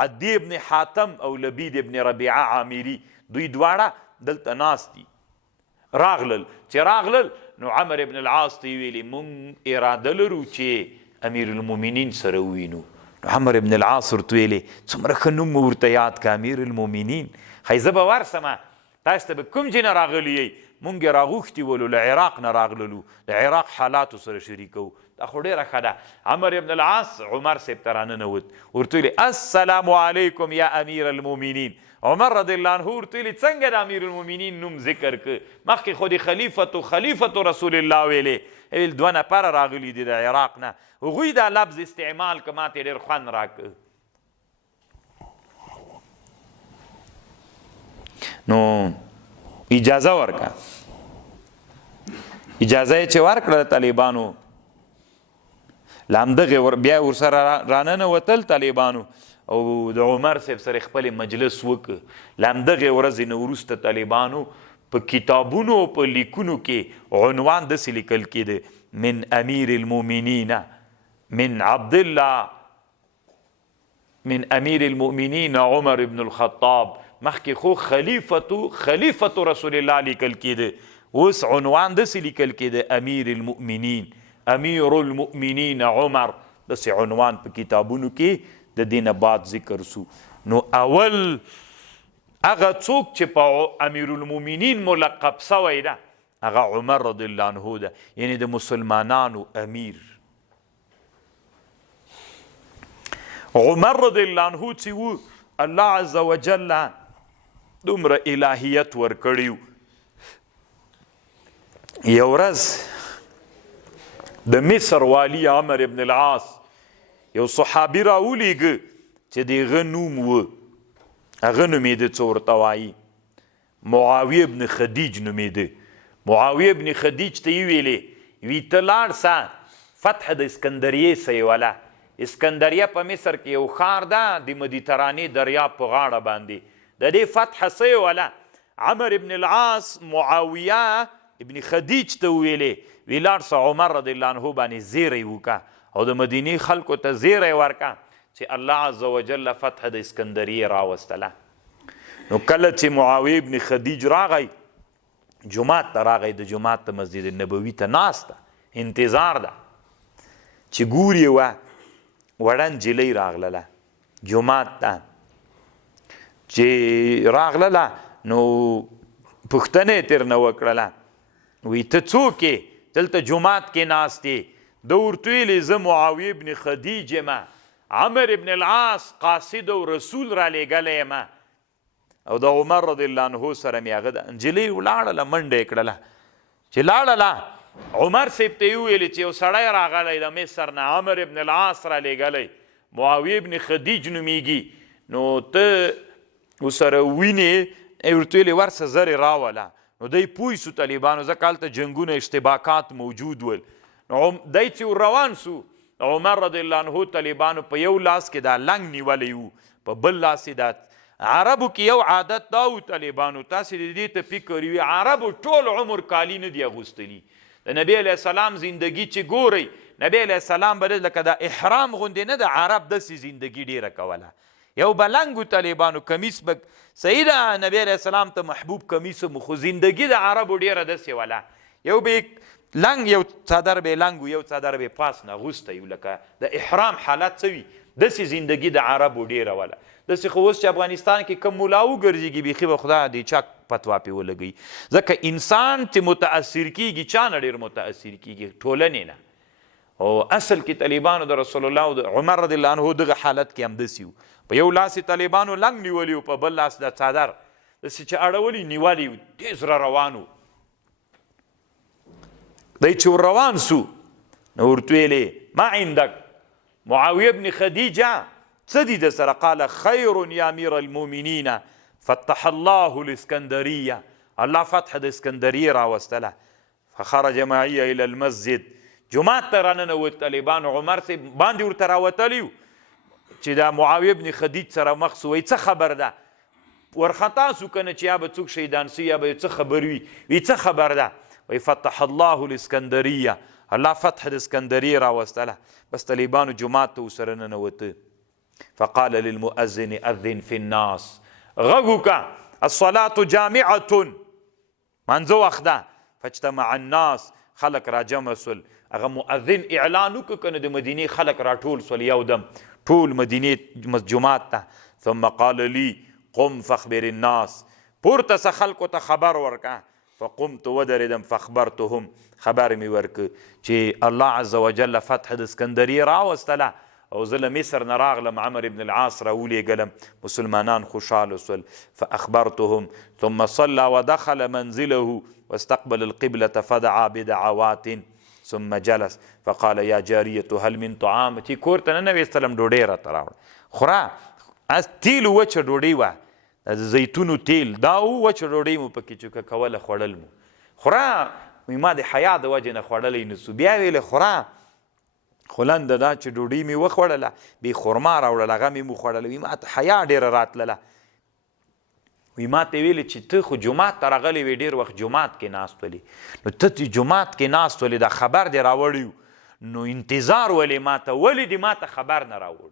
عدي ابن حاتم او لبید ابن ربیعه عامري، دوی دواړه دلته ناست دي. راغلل چې راغلل نو عمر ابن العاص ته یې ویلي مونږ اراده لرو چې امیر المؤمنین سره ووینو. نو عمر ابن العاص ورته ویلې څومره ښه نوم ورته یاد که امیر المؤمنین، ښایي زه به ورسمه، تاسو ته به کوم ځای نه راغلي یئ؟ مونږ یې راغوښتي ولو، له عراق نه راغللو، د عراق حالاتو سره شریکو. دا خو ډېره ښه ده. عمر ابن العاص عمر صاحب ته راننوت، ورته ویلې السلام علیکم یا امیر المؤمنین. عمر رضی الله عنه ورته ویلې څنګه د امیر المؤمنین نوم ذکر که؟ مخکې خو د خلیفة رسول الله ویلې. ویل 2 نفره راغلي دي د عراق نه، هغوی دا لفظ استعمال که ما ته ډېر خوند راکه. نو اجازه ورکه، اجازه یې چې ورکړه طالبانو، له همدغې بیا ورسره راننوتل طالبانو او د عمر صاحب سره خپل مجلس وکړه. له همدغې ورځې نه وروسته طالبانو په کتابونو او په لیکونو کې عنوان داسې لیکل کېده من امیر المؤمنین، من عبدالله، من امیر المؤمنین عمر ابن الخطاب. مخکې خو خلیفة رسول الله لیکل کېده، اوس عنوان داسې لیکل کېده امیر المؤمنین، امیر المؤمنین عمر. داسې عنوان په کتابونو کې د دې نه بعد ذکر سو. نو اول هغه څوک چې په امیر المؤمنین ملقب سوی ده هغه عمر رضی الله عنه ده، یعنی د مسلمانانو امیر. عمر رضی الله عنه چې و الله عز وجل دومره الهیت ورکړی. یو ورځ د مصر والی عمر ابن العاص یو صحابي راولېږه چې د هغه نوم و، هغه نومېده څه ورته وایي معاویه ابن خدیج نومېده. معاویه ابن خدیج ته یې ویلې وی ته لاړ سه فتح د اسکندریې سه یې وله. اسکندریه په مصر کې یو ښار ده د مدیترانې دریاب په غاړه باندې، د دې فتح څه یې وله. عمر ابن العاص معاویه ابن خدیج ته ویلې وی لاړ سه عمر رضی الله عنه باندې زیری وکړه او د مدینې خلکو ته زیری ورکړه چې الله عز وجل فتح د اسکندریې راوستله. نو کله چې معاویه ابن خدیج راغی جماعت ته راغی، د جماعت ته مسجد نبوي ته ناسته انتظار ده چې ګوري وه وړه نجلۍ راغلله جماعت ته. چې راغلله نو پوښتنه یې ترنه وکړله وی ته څوک یې؟ دلته جماعت کې ناست یې؟ ده ورته ویلې زه معاویه ابن خدیج یم، عمر ابن العاص قاصد او رسول را لېږلی یم. او د عمر رضی الله عنه سره مې هغه نجلۍ ولاړله، منډه یې کړله. چې لاړله عمر صاحب ته یې وویلې چې یو سړی راغلی د مصر نه عمر ابن العاص را لیږلی معاویه ابن خدیج نومیږي نو ته ورسره وینې ورته ویلې ورسه زرې راوله نو دی پوه سو طالبانو ځکه هلته جنګونه اشتباکات موجود ول نو دی چې روان سو عمر رضی الله عنه طالبانو په یو لاس کې دا لنګ نیولی و په بل لاس یې دا عربو کې یو عادت دا و طالبانو تاسې د دې ته فکر وي عربو ټول عمر کالي نه دي اغوستلي د نبی علیه السلام زندگی چې ګورئ نبی علیه السلام به لکه د احرام غوندې نه د عرب داسې زندگی ډیره کوله یو به لنګ طالبانو کمیس به صحیح ده نبی علیه السلام ته محبوب کمیس مو خو زندگی د عربو ډیره داسې وله یو به لنګ یو څادر به لنګ یو څادر به پاس نه اغوستی و لکه د احرام حالت څه وي داسې زندگی د عربو ډیره وله داسې خو اوس چې افغانستان کې کم ملا وګرځېږي بیخي به خدا د چا فتوا پې ولګوي ځکه انسان چې متاثر کېږي چا نه ډېر متاثر کېږي ټولنې نه او اصل کې طالبانو د رسول الله عمر رضی الله عنه دغه حالت کې همداسې و په یو لاس یې طالبانو لنګ نیولي و په بل لاس د څادر داسې چې اړولي نیولي و تیز را روان و دی چې ور روان سو نو ورته ویلې ما عندک معاویه ابن خدیجه څه دي د سره قال خیر یا امیر المؤمنین فتح الله الاسکندریه الله فتح د اسکندریه راوستله فخرج معي الى المسجد جماعت ته راننوت طالبانو عمر صاحب باندې ورته راوتلی چې دا معاویه ابن خدیج سره مخ سو وایي څه خبر ده ورخطا سو کنه چې یا به څوک شهیدان سي یا به څه خبر وي څه خبر ده وایي فتح الله الاسکندریه الله فتح د اسکندریه راوستله بس طالبانو جماعت ته ورسره ننوته فقال للمؤذن أذن في الناس غوكا الصلاة جامعة منزو أخدا فاجتمع الناس خلق را جمع سل اغا مؤذن اعلانو کنه د مدینه خلق را ټول سل یو دم ټول مدینه جماعت ته ثم قال لي قم فاخبر الناس پورته خلقو ته خبر ورکا فقمت ودردم فاخبرتهم خبر می ورک چې الله عز وجل فتح د اسکندریه راوستله او زه له مصر نه راغلم عمر ابن العاص راولیږلم مسلمانان خوشحاله سول فاخبرتهم ثم صلى ودخل منزله واستقبل القبلة فدعا بدعوات ثم جلس فقال يا جارية هل من طعام چې کور ته ننه ویستلم ډوډۍ راته راوړه خوره تیل وچه ډوډۍ وه د زیتونو تیل دا وچه ډوډۍ مو پکې چوکه کوله خوړل مو خوره ما د حیا د وجې نه خوړلی نسو بیا ویلې خوره خلنده دا چې ډوډۍ مې وخوړله بې خرما راوړله هغه مې وخوړله وي ما ته حیا ډېره راتلله وي ما ته ویلې چې ته خو جومات ته راغلی وې ډېر وخت جومات کې ناست ولې نو ته چې جومات کې ناست ولې دا خبر دې راوړی نو انتظار ولې ما ته ولې دې ما ته خبر نه راوړ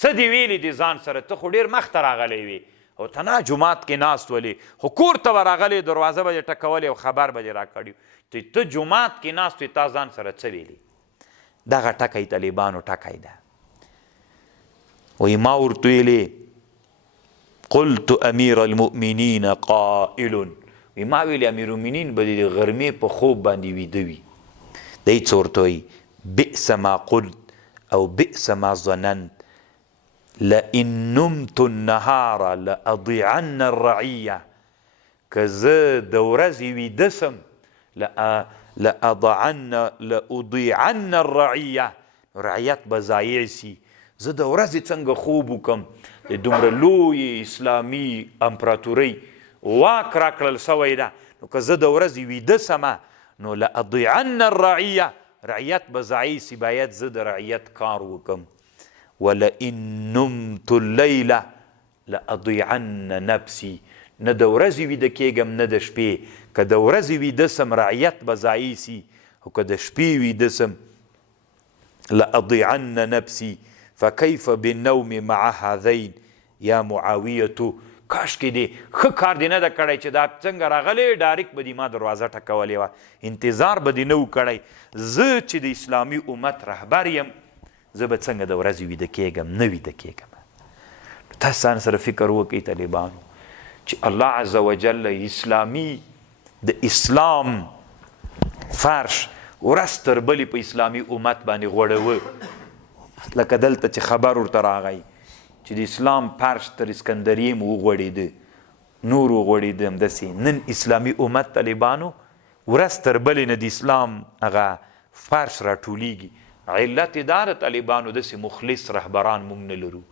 څه دې ویلې دې ځان سره ته خو ډېر مخته راغلی وې او ته نه جومات کې ناست ولې خو کور ته به راغلی دروازه به دې ټکولې او خبر به دې راکړي چې ته جومات کې ناست وې تا ځان سره څه ویلې دغه ټکی طالبانو ټکی ده وایي ما ورته ویلې قلت امیر المؤمنین قائل وایي ما ویلې امیر المؤمنین به د غرمې په خوب باندې ویده وي دی څه ورته وایي بئس ما قلت او بئس ما ظننت لئن نمت النهار لاضيعن الرعیه که زه د ورځې ویده سم لأضيعن الرعیه رعیت به ضایع سي زه د ورځې څنګه خوب وکم د دومره لویې اسلامي امپراتورۍ واک راکړل سوی ده نو که زه د ورځې ویده سمه نو لأضيعن الرعیه رعیت به ضایع سي باید زه د رعیت کار وکم ولئن نمت الليله لأضيعن نفسي نه د ورځې ویده کېږم نه د شپې که د ورځې ویده سم رعیت به ضایع سي او که د شپې ویده سم لأضيعن نفسي فكيف بالنوم مع هذين یا معاویة کاشکې دې ښه کار دې نه ده کړی چې دا څنګه راغلی ډایرکټ به دې ما دروازه ټکولې وه انتظار به دې نه و کړی زه چې د اسلامي امت رهبر یم زه به څنګه د ورځې ویده کېږم نه ویده کېږم تاسو ځان سره فکر وکړئ طالبانو چې الله عز وجل اسلامي د اسلام فرش ورځ تر بلې په اسلامي امت باندې غوړوه لکه دلته چې خبر ورته راغی چې د اسلام فرش تر اسکندریې مو وغوړېده نور وغوړېده همداسې نن اسلامي امت طالبانو ورځ تر بلې نه د اسلام هغه فرش راټولیږي. علت یې دا د طالبانو داسې مخلص رهبران موږ نه لرو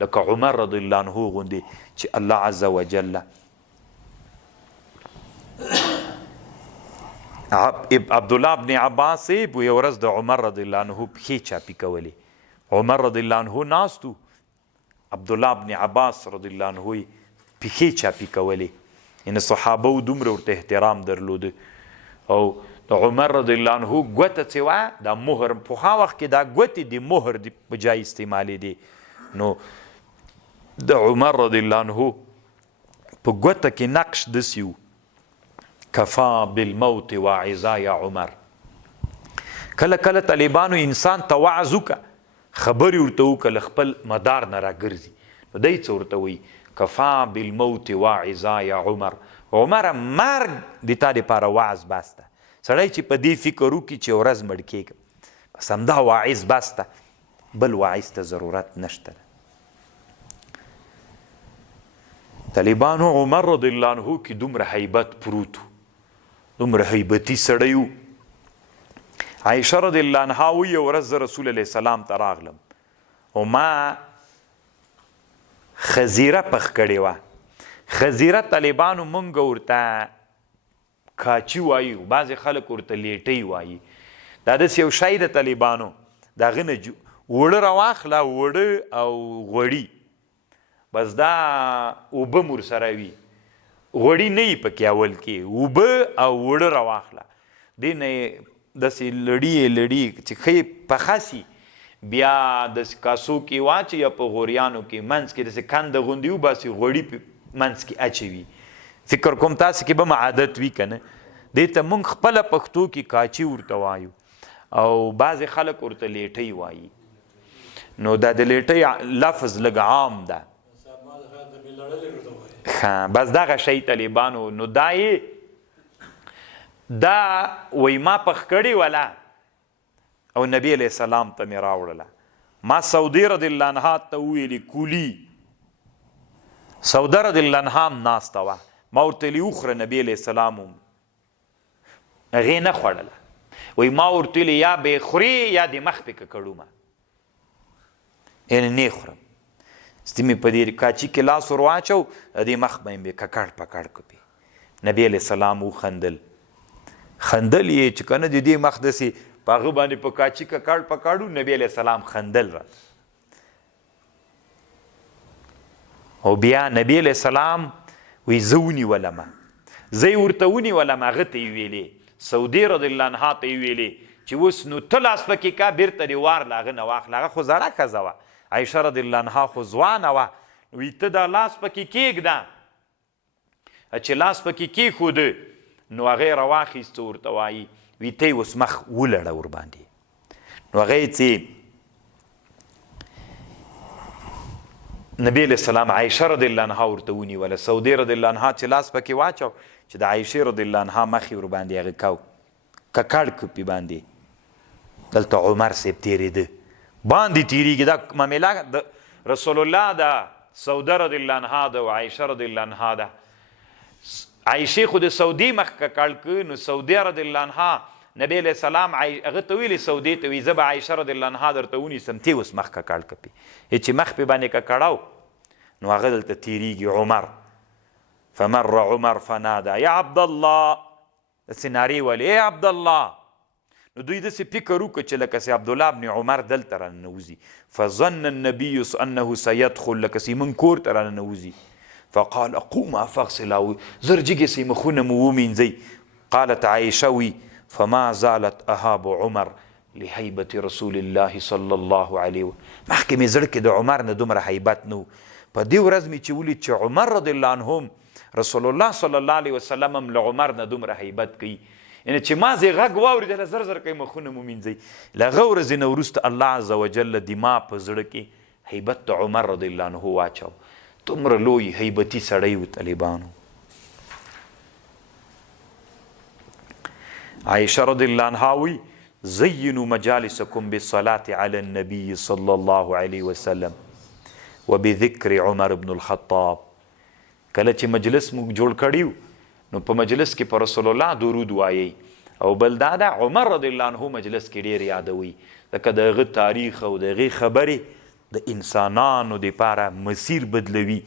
لکه عمر رضی الله عنه غوندې چې الله عز وجل عبدالله ابن عباس په یو ورځ د عمر رضی الله عنه پښې چاپي کولې. عمر رضی الله عنه ناست و، عبدالله ابن عباس رضی الله عنه یې پښې چاپي کولې. یعنې صحابه دومره ورته احترام درلوده. او د عمر رضی الله عنه ګوته چې وه دا مهر پخوا وخت کې دا ګوتې د مهر په جای استعمالېدې، نو د عمر رضی الله عنه په ګوته کې نقش داسې و کفا بالموت واعظا یا عمر. کله کله طالبانو انسان ته وعظ وکړه، خبرې ورته وکړه، له خپل مدار نه راګرځي، نو دی څه ورته وایي کفا بالموت واعظا یا عمر. عمره مرګ د تا دپاره وعظ بس ده. سړی چې په دې فکر وکړي چې ورځ مړ کېږم، بس همدا واعظ بس ده، بل واعظ ته ضرورت نشته ده. طالبانو عمر رضی الله عنه کې دومره هیبت پروت و، دومره هیبتي سړی و. عایشه رضی الله عنها وایي یوه ورځ زه رسول علیه السلام ته راغلم او ما خزیره پخ کړې وه. خزیره طالبانو مونږ ورته کاچي وایو، بعضې خلک ورته لیټۍ وایي. دا داسې یو شی د طالبانو د هغه نه اوړه راواخله، اوړه او غوړي، بس دا اوبه مو ورسره وي، غوړي نه یې پکې اول کې، اوبه او اوړه راواخله، دې نه یې داسې لړي لړي چې ښه پخه سي، بیا داسې کاسو کې واچي یا په غوریانو کې منځ کې داسې کنده غوندې وباسي، غوړي منځ کې اچوي. فکر کوم تاسو کې به م عادت وي که نه. دې ته موږ خپله پښتو کې کاچي ورته وایو او بعضې خلک ورته لیټۍ وایي. نو دا د لیټۍ لفظ لږ عام ده، بس دغه شی طالبانو. نو دا یې دا وایي ما پخ کړې وله او نبی علیه السلام ته مې راوړله. ما سعودي رضی الله عنها ته وویلې کولي، سوده رضی الله عنها هم ناسته وه، ما ورته ویلې وخوره، نبی علیه السلام هم هغې نه خوړله. وایي ما ورته ویلې یا به یې خورې یا د مخ پې ککړومه، یعنې نه یې خورم. ستې مې په دې کاچي کې لاس ور واچو، دې مخ به یې ککړ پکړ کړي. نبی علیه السلام وخندل، خندل یې چې که نه د دې مخ داسې په هغه باندې په کاچي ککړ پکړو. نبی علیه السلام خندل را. او بیا نبی علیه السلام وی زه ونیولمه، زه یې ورته ونیولم، هغه ته یې ویلې، سعودي رضی الله عنها ته یې ویلې چې اوس نو ته لاس پکې کا، بیرته دې وار له هغه نه واخله. هغه خو زړه ښځه وه، عایشه رضی الله عنها خو ځوانه وه. وی ته دا لاس پکې کېږده، چې لاس پکې کېښوده نو هغه یې راواخیسته، ورته وایي وی ته یې اوس مخ ولړه ورباندې. نو هغه یې چې نبی علیه السلام عایشه رضی الله عنها ورته ونیوله، سعودي رضی الله عنها چې لاس پکې واچو چې د عایشې رضی الله عنها مخ یې ورباندې هغه کو ککړ کړ پې باندې. دلته عمر صاحب تېرېده، باندې تېرېږي. دا معامله د رسول الله ده، سعوده رضی الله عنها ده او عایشه رضی الله عنها ده. عایشې خو د سعودي مخ ککړ کړ، نو سعودي رضی الله عنها نبی علیه السلام هغه ته ویلې، سعودي ته وایي زه به عایشه رضی الله عنها درته ونیسم، ته اوس مخ ککړ کړ پې. چې مخ پې باندې ککړاو نو هغه دلته تېرېږي عمر. فمر عمر فناده یا عبدالله، داسې نارې ویلې ای عبدالله. نو دوی داسې فکر وکړه چې لکه سي عبدالله ابن عمر دلته راننوځي. فظن النبي انه سيدخل، لکه سي من کور ته راننوځي. فقال قوما فاغسلا، زر جګې سي مخونه مو ومینځئ. قالت عایشه وی فما زالت اهاب عمر لهیبة رسول الله صلی الله علیه وسلم. مخکې مې زړه کې د عمر نه دومره هیبت نه و، په دې ورځ مې چې ولید چې عمر رضی الله عنهم رسول الله صلی الله علیه وسلم هم له عمر نه دومره هیبت کوي، یعنې چې ما زه غږ واورېدله زر زر کوي مخونه مو مینځئ. له هغه ورځې نه وروسته الله عز وجل د ما په زړه کې هیبت د عمر رضی الله عنه واچو. دومره لوی هیبتي سړی و طالبانو. عایشه رضی الله عنها وی زینوا مجالسکم بالصلاة علی النبی صلی الله علیه وسلم وبذکر عمر بن الخطاب. کله چې مجلس موږ جوړ کړیو نو په مجلس کې په رسول الله درود وایي. او بل دا ده عمر رضی الله عنه مجلس کې ډېر یادوي، ځکه د هغه تاریخ او د هغې خبرې د انسانانو دپاره مسیر بدلوي.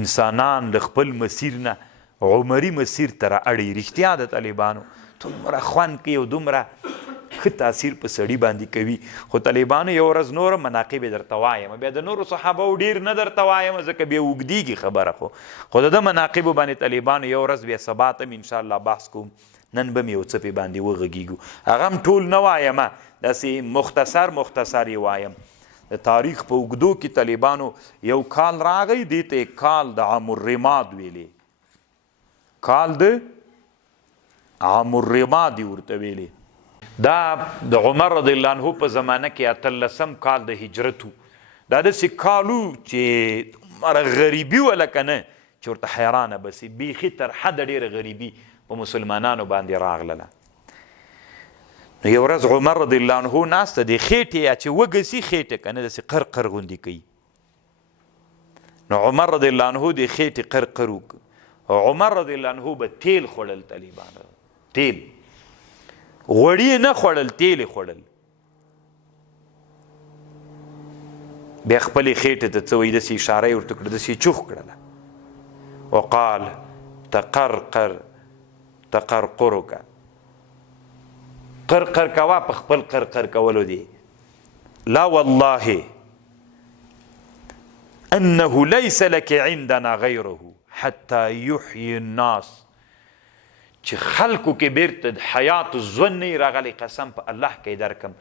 انسانان له خپل مسیر نه عمري مسیر ته رااړي. رښتیا د طالبانو دومره خوند کوي او دومره ښه تاثیر په سړي باندې کوي. خو طالبانو یو ورځ نور مناقب یې درته وایم، بیا د نورو صحابو ډېر نه درته وایم ځکه بیا اوږدېږي خبره. خو د ده مناقبو باندې طالبانو یو ورځ بیا سبا ته م انشاءالله بحث کوم. نن به م یو څه پې باندې وغږېږو. هغه هم ټول نه وایم، داسې مختصر یې وایم. د تاریخ په اوږدو کې طالبانو یو کال راغی، دې ته کال د عام الرماد ویلې. کال د عام الرماد ورته ویلې. دا د عمر رضی الله عنه په زمانه کې 18 کال د هجرت و. دا داسې کالو چې دومره غریبي وه لکه نه چې ورته حیرانه بسې بیخي تر حده ډېره غریبي په مسلمانانو باندې راغلله. نو یو ورځ عمر رضی الله عنه ناسته د خېټې یا چې وګسي خېټه که نه داسې قرقر غوندې کوي. نو عمر رضی الله عنه د خېټې قرقر وکړ. عمر رضی الله عنه به تیل خوړل. طالبانو تیل غوړي نه خوړل، تیل یې خوړل. بیا خپلې خېټې ته څه وایي داسې اشاره یې ورته کړه، داسې یې چوخ کړله. وقال تقرقر تقرقرک، قرقر کوه په خپل قرقر کولو دی. لا والله انه ليس لك عندنا غیره حتى يحيي الناس. چې خلکو کې بیرته حیات ژوند نه راغلی، قسم په الله کې درکم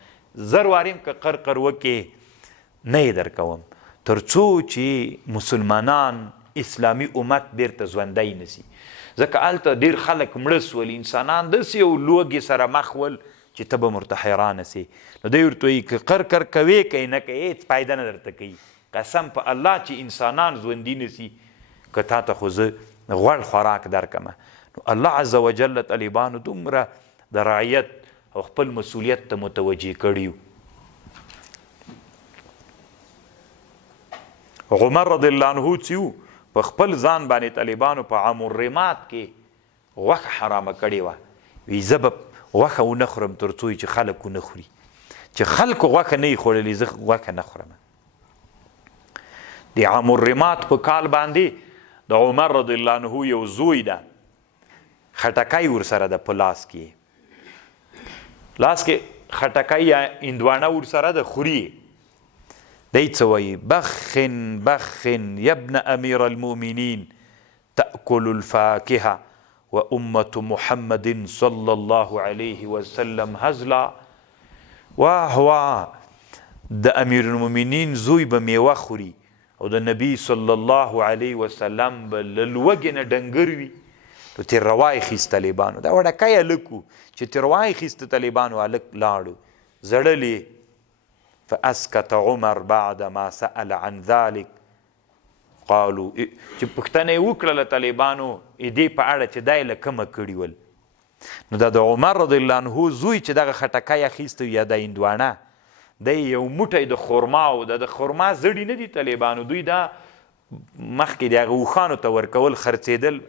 زر واریم که قرقر وکې نه یې درکوم، تر څو چې مسلمانان اسلامي امت بیرته ژوندی نسی. ځکه هلته ډېر خلک مړه سول، انسانان داسې یو لوږې سره مخ ول چې ته به م ورته حیرانه سي. نو دی ورته وایي که قرقر کوې که یې نه کوې هېڅ فایده نه درته کوي. قسم په الله چې انسانان ژوندي نسی که تا ته خو زه غوړ خوراک درکمه. نو الله عز وجل طالبانو دومره د رعیت او خپل مسؤلیت ته متوجه کړي. عمر رضی الله عنه چې و په خپل ځان باندې طالبانو په عام الرماد کې غوښه حرامه کړې وه. وی زه به غوښه ونه خورم تر څو چې خلک ونه خوري. چې خلکو غوښه نه یې خوړلې زه غوښه نه خورم. د عام الرماد په کال باندې د عمر رضی الله عنه یو زوی ده، خټکی ورسره ده په لاس کې. لاس کې خټکی یا هندوانه ورسره ده خوري. دی څه وایي بخن بخن یا ابن امیر المؤمنین تأکل الفاکهه و امت محمد صلی الله علیه وسلم هزلا. واه واه د امیر المؤمنین زوی به میوه خوري او د نبی صلی الله علیه وسلم به له لوږې نه ډنګر وي. نو ترې روا یې خیست طالبانو. دا وړکی هلک و چې ترې روا یې خیسته طالبانو، هلک لاړو زړلې. فاسکت عمر بعد ما سأل عن ذلك. قالو چې پوښتنه یې وکړله طالبانو دې په اړه چې دا یې له کومه کړي ول. نو دا د عمر رضی الله عنه زوی چې دغه خټکی اخیسته یا د هندوانه، دی یو موټی د خرما و. د خرما زړي نه دي طالبانو، دوی دا مخکې د هغه اوښانو ته ورکول خرڅېدل.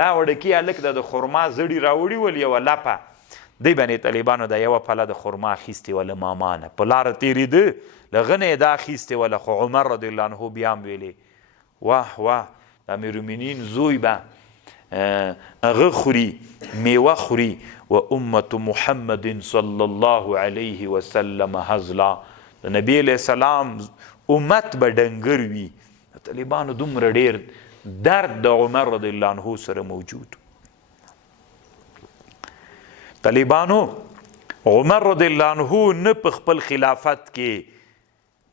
دا وړکي هلک د خرما زړي راوړي ول یوه لپه، دی باندې طالبانو دا یوه پله د خرما اخیستې وله ماما نه. په لاره تېرېده له غنه یې دا اخیستې وله. خو عمر رضی الله عنه بیا هم ویلې واه واه د امیرالمؤمنین زوی به هغه خوري، میوه خوري. و امت محمد صلی الله علیه وسلم هزلا. د نبی علیه السلام امت به ډنګر وي. طالبانو دومره ډېر درد د عمر رضی الله عنه سره موجود. طالبانو عمر رضی الله عنه نه په خپل خلافت کې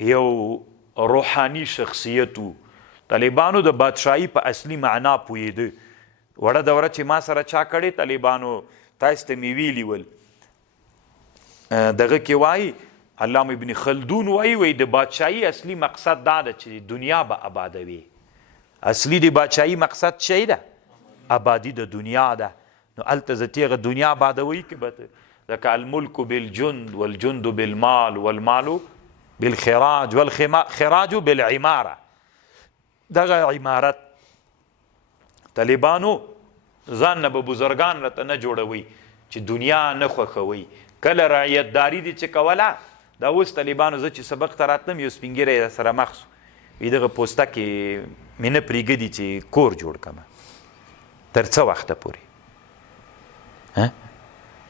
یو روحانی شخصیت و. طالبانو د بادشاهي په اصلي معنا پوهېده. وړه دوره چې ما سره چا کړې طالبانو تاسو ته مې ویلي ول، دغه کې وایي علامه ابن خلدون وایي د بادشاهي اصلي مقصد دا ده چې دنیا به آبادوي. اصلي د بادشاهي مقصد شی ده آبادي د دنیا ده. نو هلته زه تېغه دنیا آبادوي که به ځکه الملک بالجند والجند بالمال والمال بالخراج والخراج بالعماره. دغه عمارت طالبانو ځان نه به بزرګان راته نه جوړوئ چې دنیا نه خوښوئ. کله رعیتداري دې چې کوله، دا اوس طالبانو زه چې سبق ته راتلم یو سپین ږیری سره مخ سو، وي دغه پوسته کې مې نه پرېږدي چې کور جوړ کړمه. تر څه وخته پورې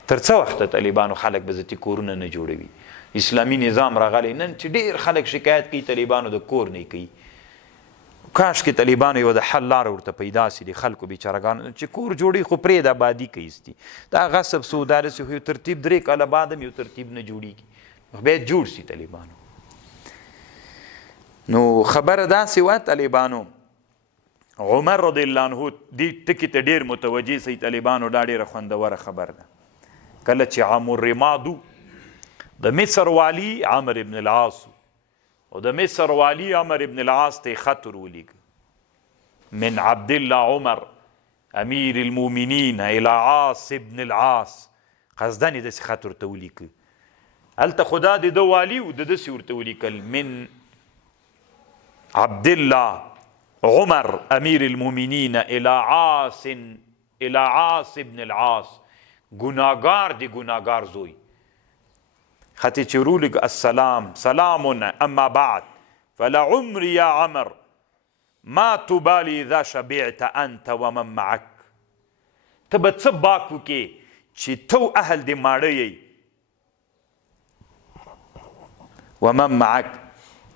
تر څه وخته طالبانو خلک به زتي کورونه نه جوړوي؟ اسلامي نظام راغلی نن چې ډېر خلک شکایت کوي طالبانو د کور نه کوي. کاش کې طالبانو یو د حل لاره ورته پیدا سي د خلکو بیچارهګانو چې کور جوړي خو پرېږده آبادي کوي استي. دا غصب سو داسې خو یو ترتیب 3 کاله بعد هم یو ترتیب نه جوړېږي، باید جوړ سي طالبانو. نو خبره داسې وه طالبانو عمر رضی الله عنه دې ټکي ته ډېر متوجه سي طالبانو، دا ډېره خوندوره خبر ده. کله چې عام الرمادو د مصر والی عمر ابن العاص او د مصر والی عمر ابن العاص ته خط ورولېږه من عبد الله عمر امیر المؤمنین الى عاص ابن العاص، قصدن یې داسې خط ورته ولیکه. هلته خو دا د ده والي و، د داسې ورته ولیکل من عبد الله عمر امیر المؤمنین الى عاص ابن العاص، گناهگار دی گناهگار زوی. خطی چې ورولېږه السلام سلام اما بعد فلعمري یا عمر ما تبالي اذا شبعت انت ومن معك. ته به څه باک وکې چې تو اهل دې ماړه یې، ومن معك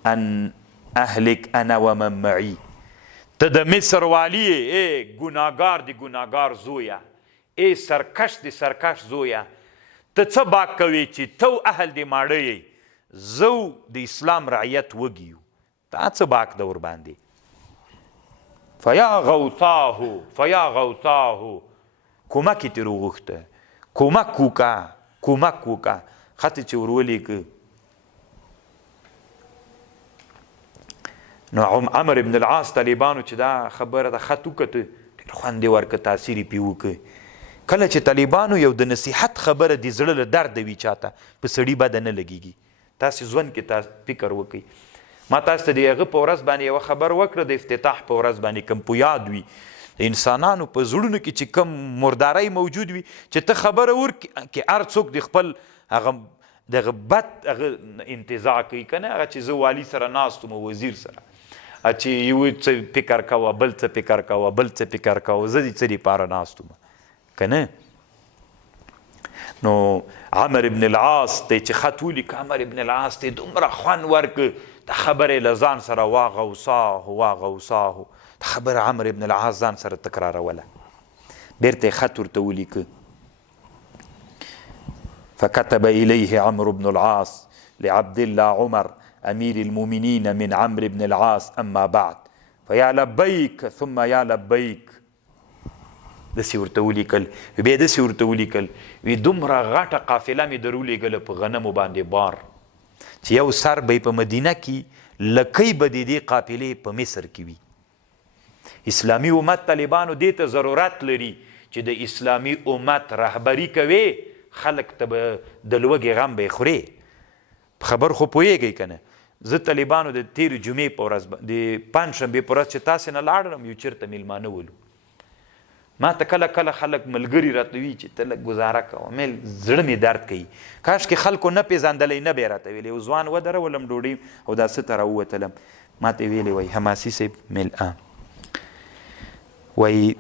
ان اهلك انا ومن معي. ته د مصر والی یې، ګناهګار دی ګناهګار زویه، ای سرکش دی سرکش زویه. ته څه باک کوې چې تو اهل دې ماړه یې، زو د اسلام رعیت وږي یو، تا څه باک ده ورباندې؟ فیا غوثاه فیا غوثاه، کومک یې ترې وغوښته، کومک وکړه کومک وکړه. خط یې چې ورولېږه نو عمر ابن العاص طالبانو چې دا خبره ده خط وکته، ډېر خوند یې ورکړه، تاثیر یې پرې وکړه. کله چې طالبانو یو د نصیحت خبره د زړه له درد وي چاته، په سړي بده نه لګېږي. تاسې ژوند کې تاسو فکر وکړئ. ما تاسو ته د هغه په ورځ باندې یوه خبر وکړه، د افتتاح په ورځ باندې کوم په یاد وي د انسانانو په زړونو کې چې کوم مردارۍ موجود وي، چې ته خبره ورکې هر څوک د خپل هغه دغه بد هغه انتزاع کوي که نه. هغه چې زه والي سره ناست وم وزیر سره، چې یو څه فکر کوه بل څه فکر کوه بل څه فکر کوه، زه د څه دپاره ناست وم که نه. نو عمر ابن العاص ته چې خط ولیکه، عمر ابن العاص ته دومره خوند ورکه، د خبرې له ځان سره واغوصاه واغوصاه، د خبره عمر ابن العاص ځان سره تکراروله. بیرته یې خط ورته ولیکه. فكتب إليه عمرو بن العاص لعبد الله عمر أمير المؤمنين من عمرو بن العاص أما بعد فيا لبيك ثم يا لبيك. داسې ورته ولیکل، بیا داسې ورته ولیکل، وی دومره غټه قافله مې درولېږله په غنمو باندې بار، چې یو سر به یې په مدینه کې، لکۍ به د دې قافلې په مصر کې وي. اسلامي امت طالبانو دې ته ضرورت لري چې د اسلامي امت رهبري کوي، خلک ته به د لوږې غم به یې خورې. خبر خو پوهېږئ که نه؟ زه طالبانو د تېرې جمعې په ورځ د پنجشنبې په ورځ چې تاسې نه لاړم، یو چېرته میلمانه ولو، ما ته کله کله خلک ملګري راته وي چې ته لږ ګزاره کوه، میل زړه مې درد کوي، کاشکې خلکو نه پېژندلی نه به یې راته ویلی. یو ځوان ودرولم ډوډۍ او دا څه ته راووتلم، ما ته یې ویلې وایي حماسي صاحب میل وایي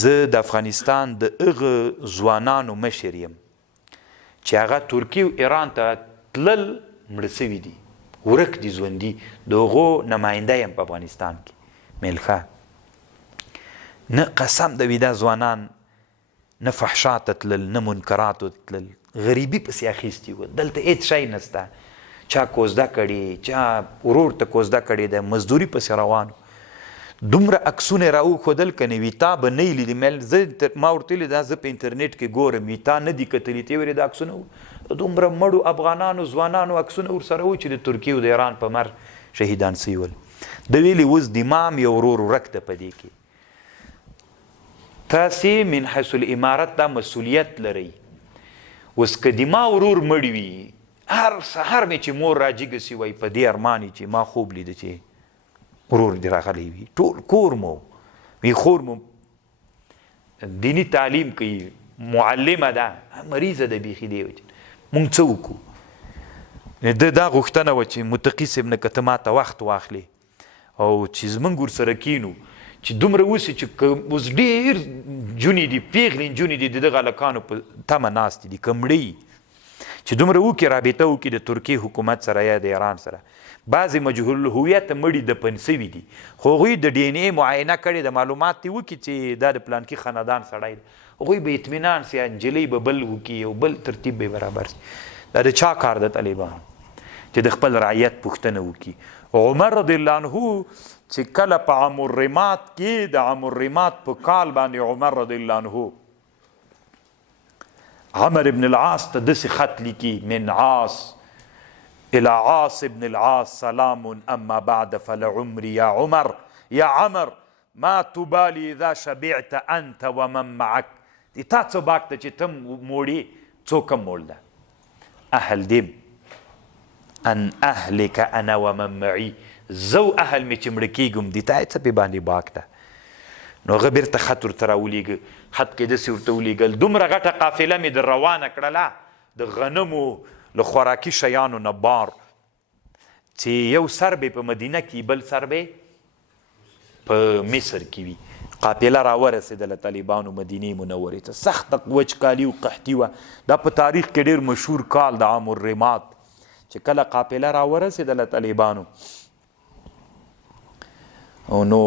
زه د افغانستان د هغه ځوانانو مشر یم چې هغه ترکیې او ایران ته تلل مړه سوي دي، ورک دي ژوندي، د هغو نماینده یم په افغانستان کې. میل ښه نه قسم د وي دا ځوانان نه فحشا ته تلل نه منکراتو ته تلل، غریبي پسې اخیستي وه. دلته هېڅ شی نسته، چا کوزده کړې، چا ورور ته کوزده کړې ده، مزدوري پسې روان. دومره عکسونه یې راوښودل که نه وي تا به نه یې لیدي. ما ورته ویلې دا زه په انټرنیټ کې ګورم، وي تا نه دي کتلي. ته یې ویلې دا عکسونه دومره مړو افغانانو ځوانانو عکسونه ورسره وو چې د ترکیې او د ایران په مر شهیدان سوي ول. ده ویلې اوس د امام یو ورور ورک ده په دې کې، تاسې من حیث الامارت دا مسؤلیت لرئ. اوس که د ما ورور مړ وي، هر سهار مې چې مور راجیږه سي وایي په دې ارمان چې ما خوب لیده چې ورور دې راغلی وي، ټول کور مو وي خور مو. دینی تعلیم کوي، معلمه ده، مریضه ده بیخي دی مونږ څه وکړو؟ ده دا غوښتنه وه چې متقي صاحب نه که ته ما ته وخت واخلې او چې زمونږ ورسره کینو چې دومره اوسي چې اوس ډېر جونې دي، پیغلې نجونې دي د دغه هلکانو په تمه ناستې دي که مړه چې دومره وکړي رابطه وکړي د ترکیې حکومت سره یا د ایران سره. بعضې مجهول الهویته مړي دفن سوي دي خو هغوی د ډي ان اې معاینه کړې د معلومات دې وکړي چې دا د پلانکي خاندان سړی دی، هغوی به اطمینان سي نجلۍ به بل وکړي او بل ترتیب به برابر سي. دا د چا کار د طالبانو چې د خپل رعیت پوښتنه وکړي. عمر رضی الله عنه چې کله په عام الرمات کې د عام الرمات په کال باندې عمر رضی الله عنه عمر ابن العاص ته داسې خط لیکي: من عاص الى عاص ابن العاص سلام اما بعد فلعمري يا عمر يا عمر ما تبالي اذا شبعت انت ومن معك. تا څه باک ته چې ته موړې څوک هم موړ ده. اهل دیم ان اهلک انا ومن معي، زو اهل مې چې مړه کېږم دي تا څه پې باندې باک ده. نو هغه بېرته خط ورته راولېږه، خط کې داسې ورته ولیږل دومره غټه قافله مې در روانه کړله د غنمو له خوراکي شیانو نه بار چې یو سر به په مدینه کې بل سر به په مصر کې وي. قافله راورسېدله طالبانو مدینې منورې ته، سخته وچکالي او قحطي وه. دا په تاریخ کې ډېر مشهور کال د عام الرمات چې کله قافله راورسېدله طالبانو نو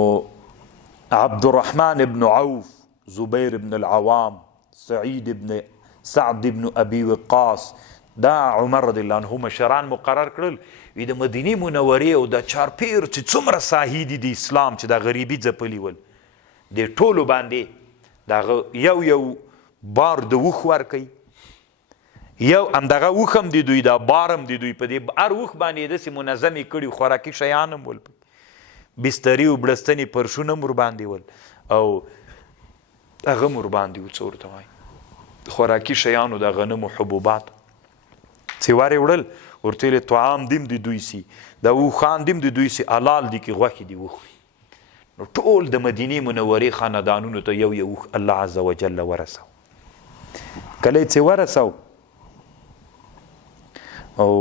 عبد الرحمن ابن عوف، زبیر ابن العوام، سعید ابن سعد ابن ابي وقاص، دا عمر رضی الله عنه مشران مقرر کړل وي د مدینې منورې او د چارپیر چې څومره ساحې دي د اسلام چې دا غریبي ځپلي ول د ټولو باندې دغه یو یو بار د اوښ ورکوي، یو همدغه اوښ هم د دوی دا بار هم د دوی په دې هر اوښ باندې داسې منظمې کړي خوراکي شیان هم ول بستري او بړستنې پرشونه هم ورباندې ول او هغه هم ورباندې و څه ورته وایي خوراکي شیانو د غنمو حبوبات چې وارې وړل ورته ویل طعام دیم د دوی سي دا اوښان دیم د دوی سي حلال دي کې غوښې دي وخوري. نو ټول د مدینې منورې خاندانونو ته یو یو اوښ الله عز وجل ورسو. کله یې چې ورسو او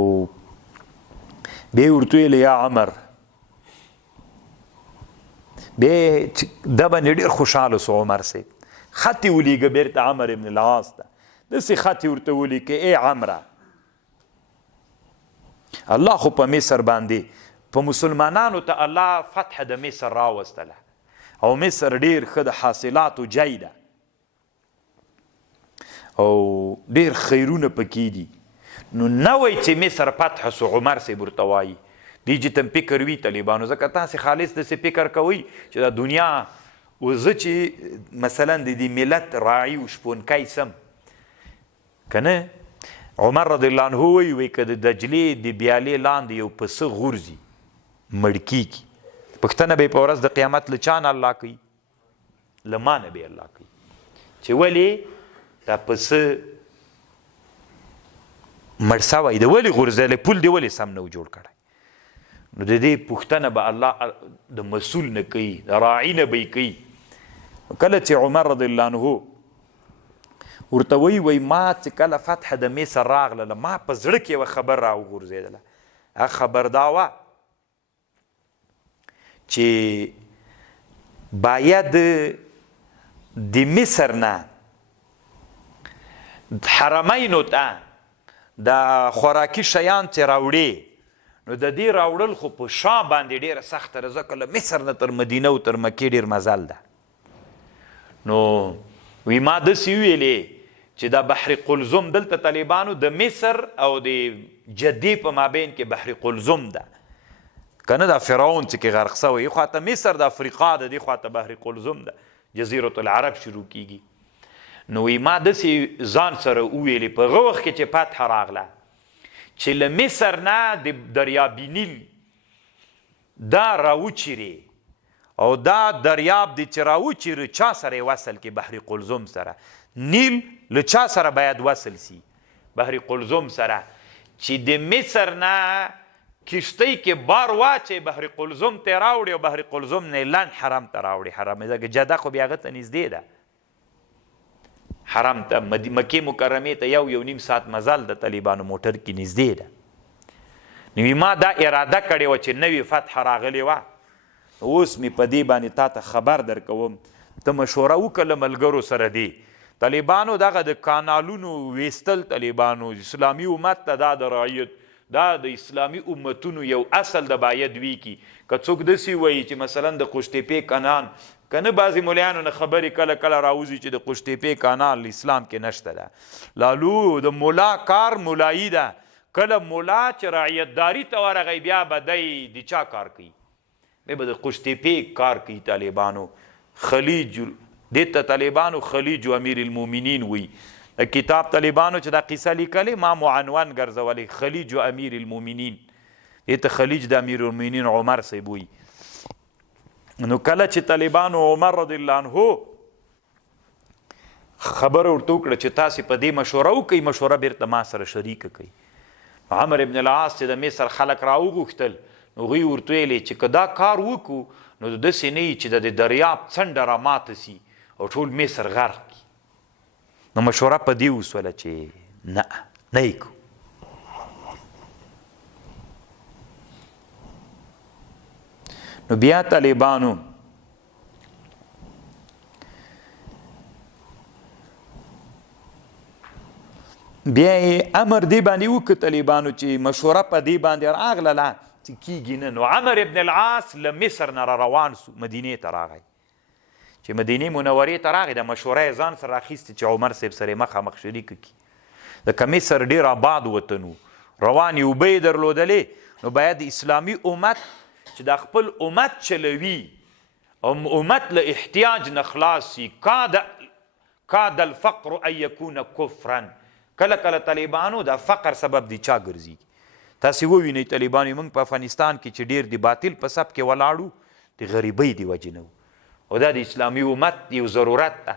بیا یې ورته ویل یا عمر بیا دا باندې ډېر خوشحاله سو عمر صاحب. خط یې ولیږه بېرته عمر ابن العاص ته، داسې خط یې ورته ولیکه ای عمره الله خو په مصر باندې په مسلمانانو ته الله فتح د مصر راوستله او مصر ډېر ښه د حاصلاتو جای ده او ډېر خیرونه پکې دي. نو نه وایي چې مصر فتح سو عمر صاحب ورته وایي دی چې تم فکر وي طالبانو ځکه تاسې خالص داسې فکر کوئ چې دا دنیا زه چې مثلا د دې ملت راعي و شپونکی سم که نه عمر رضی الله عنه وایي که د دجلې د بیالې لاندې یو پسه غورځي مړ کېږي پوښتنه به یې په ورځ د قیامت له چا نه الله کوي؟ له ما نه به الله کوي چې ولې دا پسه مړ سوی د ولې غورځلی پول دې ولې سم نه و جوړ کړی؟ نو د دې پوښتنه به الله د مسؤل نه کوي د راعي نه به یې کوي. کله چې عمر رضی الله عنه ورته وایي ما چې کله فتح د مصر راغله ما په زړه کې یوه خبر راوغورځېدله. هغه خبر دا وه چې باید د مصر نه حرمینو ته د خوراکي شیان چې راوړې نو د دې راوړل خو په شام باندې ډېره سخته ده ځکه له مصر نه تر مدینه او تر مکې ډېر مزل ده. نو وی ما داسې وویلې چې دا بحر قلزم دلته طالبانو د مصر او د جدې په مابین کې بحر قلزم ده که نه دا فرعون چې کې غرق سوی یو خواته مصر د افریقا ده دې خواته بحر قلزم ده جزیرة العرب شروع کیږي. نو وی ما داسې ځان سره وویلې په هغه وخت کې چې فتح راغله چې له مصر نه د دریاب نیل دا راوچیرې او دا دریاب دی چې راوچیرې چا سره یې وصل کې بحر قلزم سره نیل له چا سره باید وصل سی بحر قلزم سره چې د مصر نه کشتۍ کې بار واچې بحر قلزم ته راوړي او بحر قلزم نه لن حرم ته راوړي. حرم ځکه جده خو بیا هغه ته نږدې ده حرم ته مکې مکرمې ته یو نیم ساعت مزل د طالبانو موټر کې نږدې ده. نو ما دا اراده کړې وه چې نوې فتحه راغلې وه، اوس مې په دې باندې تا ته خبر درکوم، ته مشوره وکړه له ملګرو سره دی. طالبانو دغه د کانالونو ویستل، طالبانو اسلامي امت ته دا د رعیت دا د اسلامي امتونو یو اصل د باید وي کی. که څوک داسې وایي چې مثلا د قوشتېپې کانال، که نه بعضې مولیانو نه خبرې کله کله راوځي چې د قوشتېپې کانال اسلام کې نشته ده. لالو د مولا کار مولایي ده. کله مولا چې رعیتداري ته ورغی بیا به دی د چا کار کوي؟ بیا به د قوشتېپې کار کوي طالبانو. خلیج دې ته طالبانو خلیج امیر المؤمنین وی. د کتاب طالبانو چې دا قصه لیکلې ما معنون ګرځولې، خلیج امیر المؤمنین. دې ته خلیج د امیر المؤمنین عمر صاحب وی. نو کله چې طالبانو عمر رضی الله عنه خبر ورته وکړه چې تاسې په دې مشوره وکئ، مشوره بیرته ما سره شریکه کړئ. عمر ابن العاص چې د مصر خلک راوغوښتل، نو هغوی ورته ویلې چې که دا کار وکړو نو داسې نه وي چې د دریاب څنډه راماته سي او ټول مصر غرق کړي. نو مشوره په دې وسوله چې نه یې کړو. نو بیا طالبانو بیا یې امر دې باندې وکړه طالبانو چې مشوره په دې باندې راغله چې کېږي نه. نو عمر ابن العاص له مصر نه روان سو، مدینې ته راغی. چې مدینې منورې ته راغی، د مشوره یې ځان سره اخیستې چې عمر صاحب سره یې مخامخ شریکه کړي. ځکه مصر ډېر آباد وطن و، روانې اوبه یې درلودلې. نو باید اسلامي امت چې دا خپل امت چلوي او امت له احتیاج نه خلاص سي. کاد الفقر ان یکون کفرا. کله کله طالبانو دا فقر سبب دی چا ګرځي. تاسې ووینئ طالبانو موږ په افغانستان کې چې ډېر د باطل په سب کې ولاړو، د غریبۍ د وجې نه و، او دا د اسلامي امت یو ضرورت ده.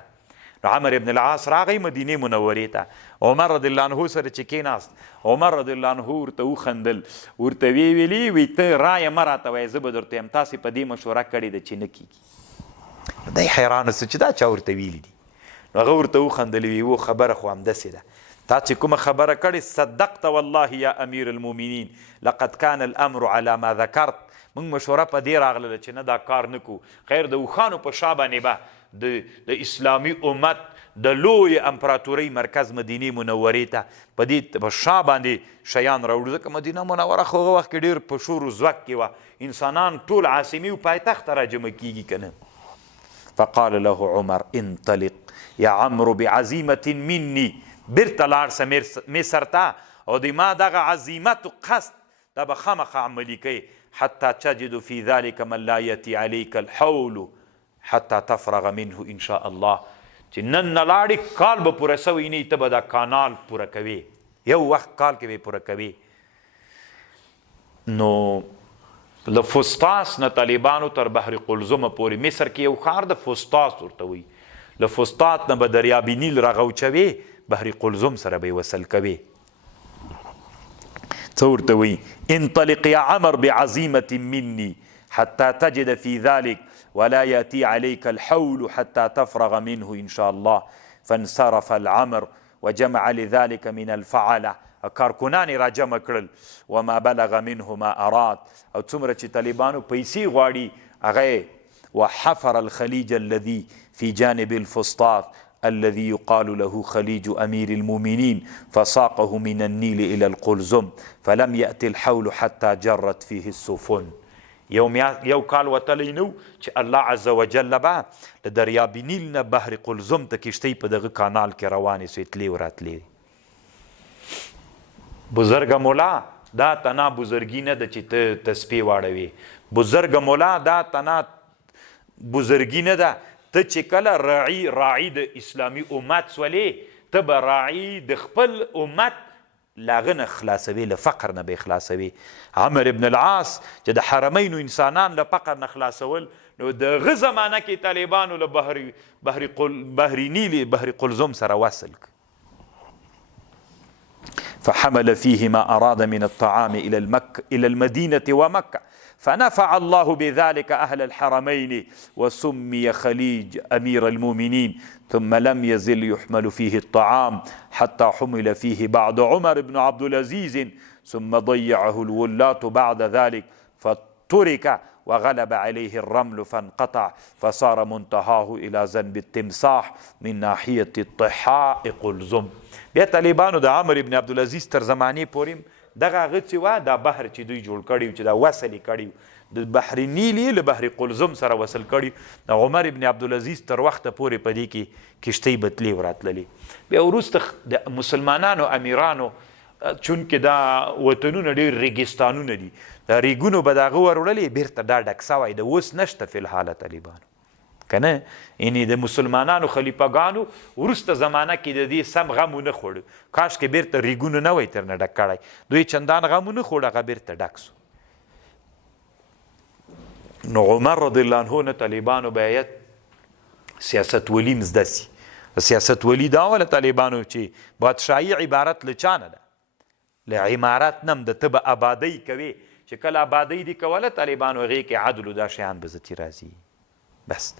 نو عمر ابن العاص راغی مدینې منورې ته، عمر رضی الله عنه سره چې کېناست، عمر رضی الله عنه ورته وخندل، ورته ویلي وی ته رایه مه راته وایې، زه به درته یم تاسې په دې مشوره کړې ده چې نه کېږي. دی حیرانه سو چې دا چا ورته ویلي دي. نو هغه ورته وخندل، وی و خبره خو همداسې ده، تا چې کومه خبره کړې صدقت والله یا امیر المؤمنین لقد کان الامر على ما ذکرت. موږ مشوره په دې راغله چې نه دا کار نه کو. خیر د اوښانو په شا باندې به د اسلامي امت د لوی امپراتورۍ مرکز مدینې منورې ته په دې په شا باندې شیان راوړو. ځکه مدینه منوره خو هغه وخت کې ډېر په شور و ځواک کې وه، انسانان ټول عاصمي و پایتخت ته راجمع کېږي که نه. فقال له عمر انطلق یا عمرو بعزیمة مني. بیرته لاړ سه مصر ته او د ما دغه عزیمت و قصد دا به خامخا عملي کوي. حتی تجد فی ذلک من لا یأتی علیک الحول حتی تفرغ منه ان شاء الله. چې نن نه لاړې کال به پوره سوی نه ته به دا کانال پوره کوې، یو وخت کال کې به پوره کوې. نو له فسطاس نه طالبانو تر بحر قلزم پورې، مصر کې یو ښار د فسطاس ورته وایي، له فسطاط نه به دریاب نیل راغوچوې، بحر قلزم سره به یې وصل کوې. څه ورته وایي؟ انطلق یا عمر بعزیمة مني حتى تجد في ذلك ولا يأتي عليك الحول حتى تفرغ منه إن شاء الله. فانصرف العمر وجمع لذلك من الفعلة. کارکنان را جمع کړل وما بلغ منه ما اراد، او څومره چې طالبانو پیسې غواړي هغه. وحفر الخليج الذي في جانب الفسطاط الذي يقال له خليج أمير المؤمنين فساقه من النيل إلى القلزم فلم يأتي الحول حتى جرت فيه السفن. یو کال وتلی نو چې الله عز وجل به د دریاب نیل نه بحر قلزم ته کشتۍ په دغه کانال کې روانې سوې، تلې وراتلې. بزرګه مولا دا تنا بزرګي نه ده چې ته تسبیح واړوې. بزرګه مولا دا تنا بزرګي نه ده، ته چې کله راعي د اسلامي امت سولې، ته به راعي د خپل امت لاغه نه خلاصوي، له فقر نه به خلاصوي. عمر ابن العاص چې د حرمینو انسانان له فقر نه خلاصول، نو دغه زمانه کې طالبانو له بحر نیل بحر قلزم سره وصل. فحمل فيه ما أراد من الطعام إلى المدينة ومكة فنفع الله بذلك أهل الحرمين وسمي خليج أمير المؤمنين ثم لم يزل يحمل فيه الطعام حتى حمل فيه بعد عمر بن عبد العزيز ثم ضيعه الولاة بعد ذلك فترك وغلب عليه الرمل فانقطع فصار منتهاه إلى ذنب التمساح من ناحية الطحاء قلزم. بیا طالبانو د عمر ابن عبدالعزیز تر زمانې پورې دغه هغه چې وه دا بحر چې دوی جوړ کړی و چې دا وصل یې کړی و د بحر نیل یې له بحر قلزم سره وصل کړي. د عمر ابن عبدالعزیز تر وخته پورې په دې کې کشتۍ بتلې وراتللې. بیا وروسته د مسلمانانو امیرانو چونکې دا وطنونه ډېر ریګستانونه دي دا ریګونو به د هغه ور وړلې بېرته دا ډک سوی د اوس نشته فی الحاله طالبانو که نه. یعنې د مسلمانانو خلیفګانو وروسته زمانه کې د دې سم غم ونه خوړ کاشکې بېرته ریګونو نه وی ترنه ډک کړی دوی چندان غم ونه خوړ هغه بېرته ډک سو. نو عمر رضی الله عنه نه طالبانو باید سیاست ولی مزده سي. سیاست ولی دا وله طالبانو چې بادشاهي عبارت له چا نه ده له عمارت نه هم د ته به آبادۍ کوې چې کله آبادۍ دې کوله طالبانو هغې کې عدل و دا شیان به ذاتي راځي. بس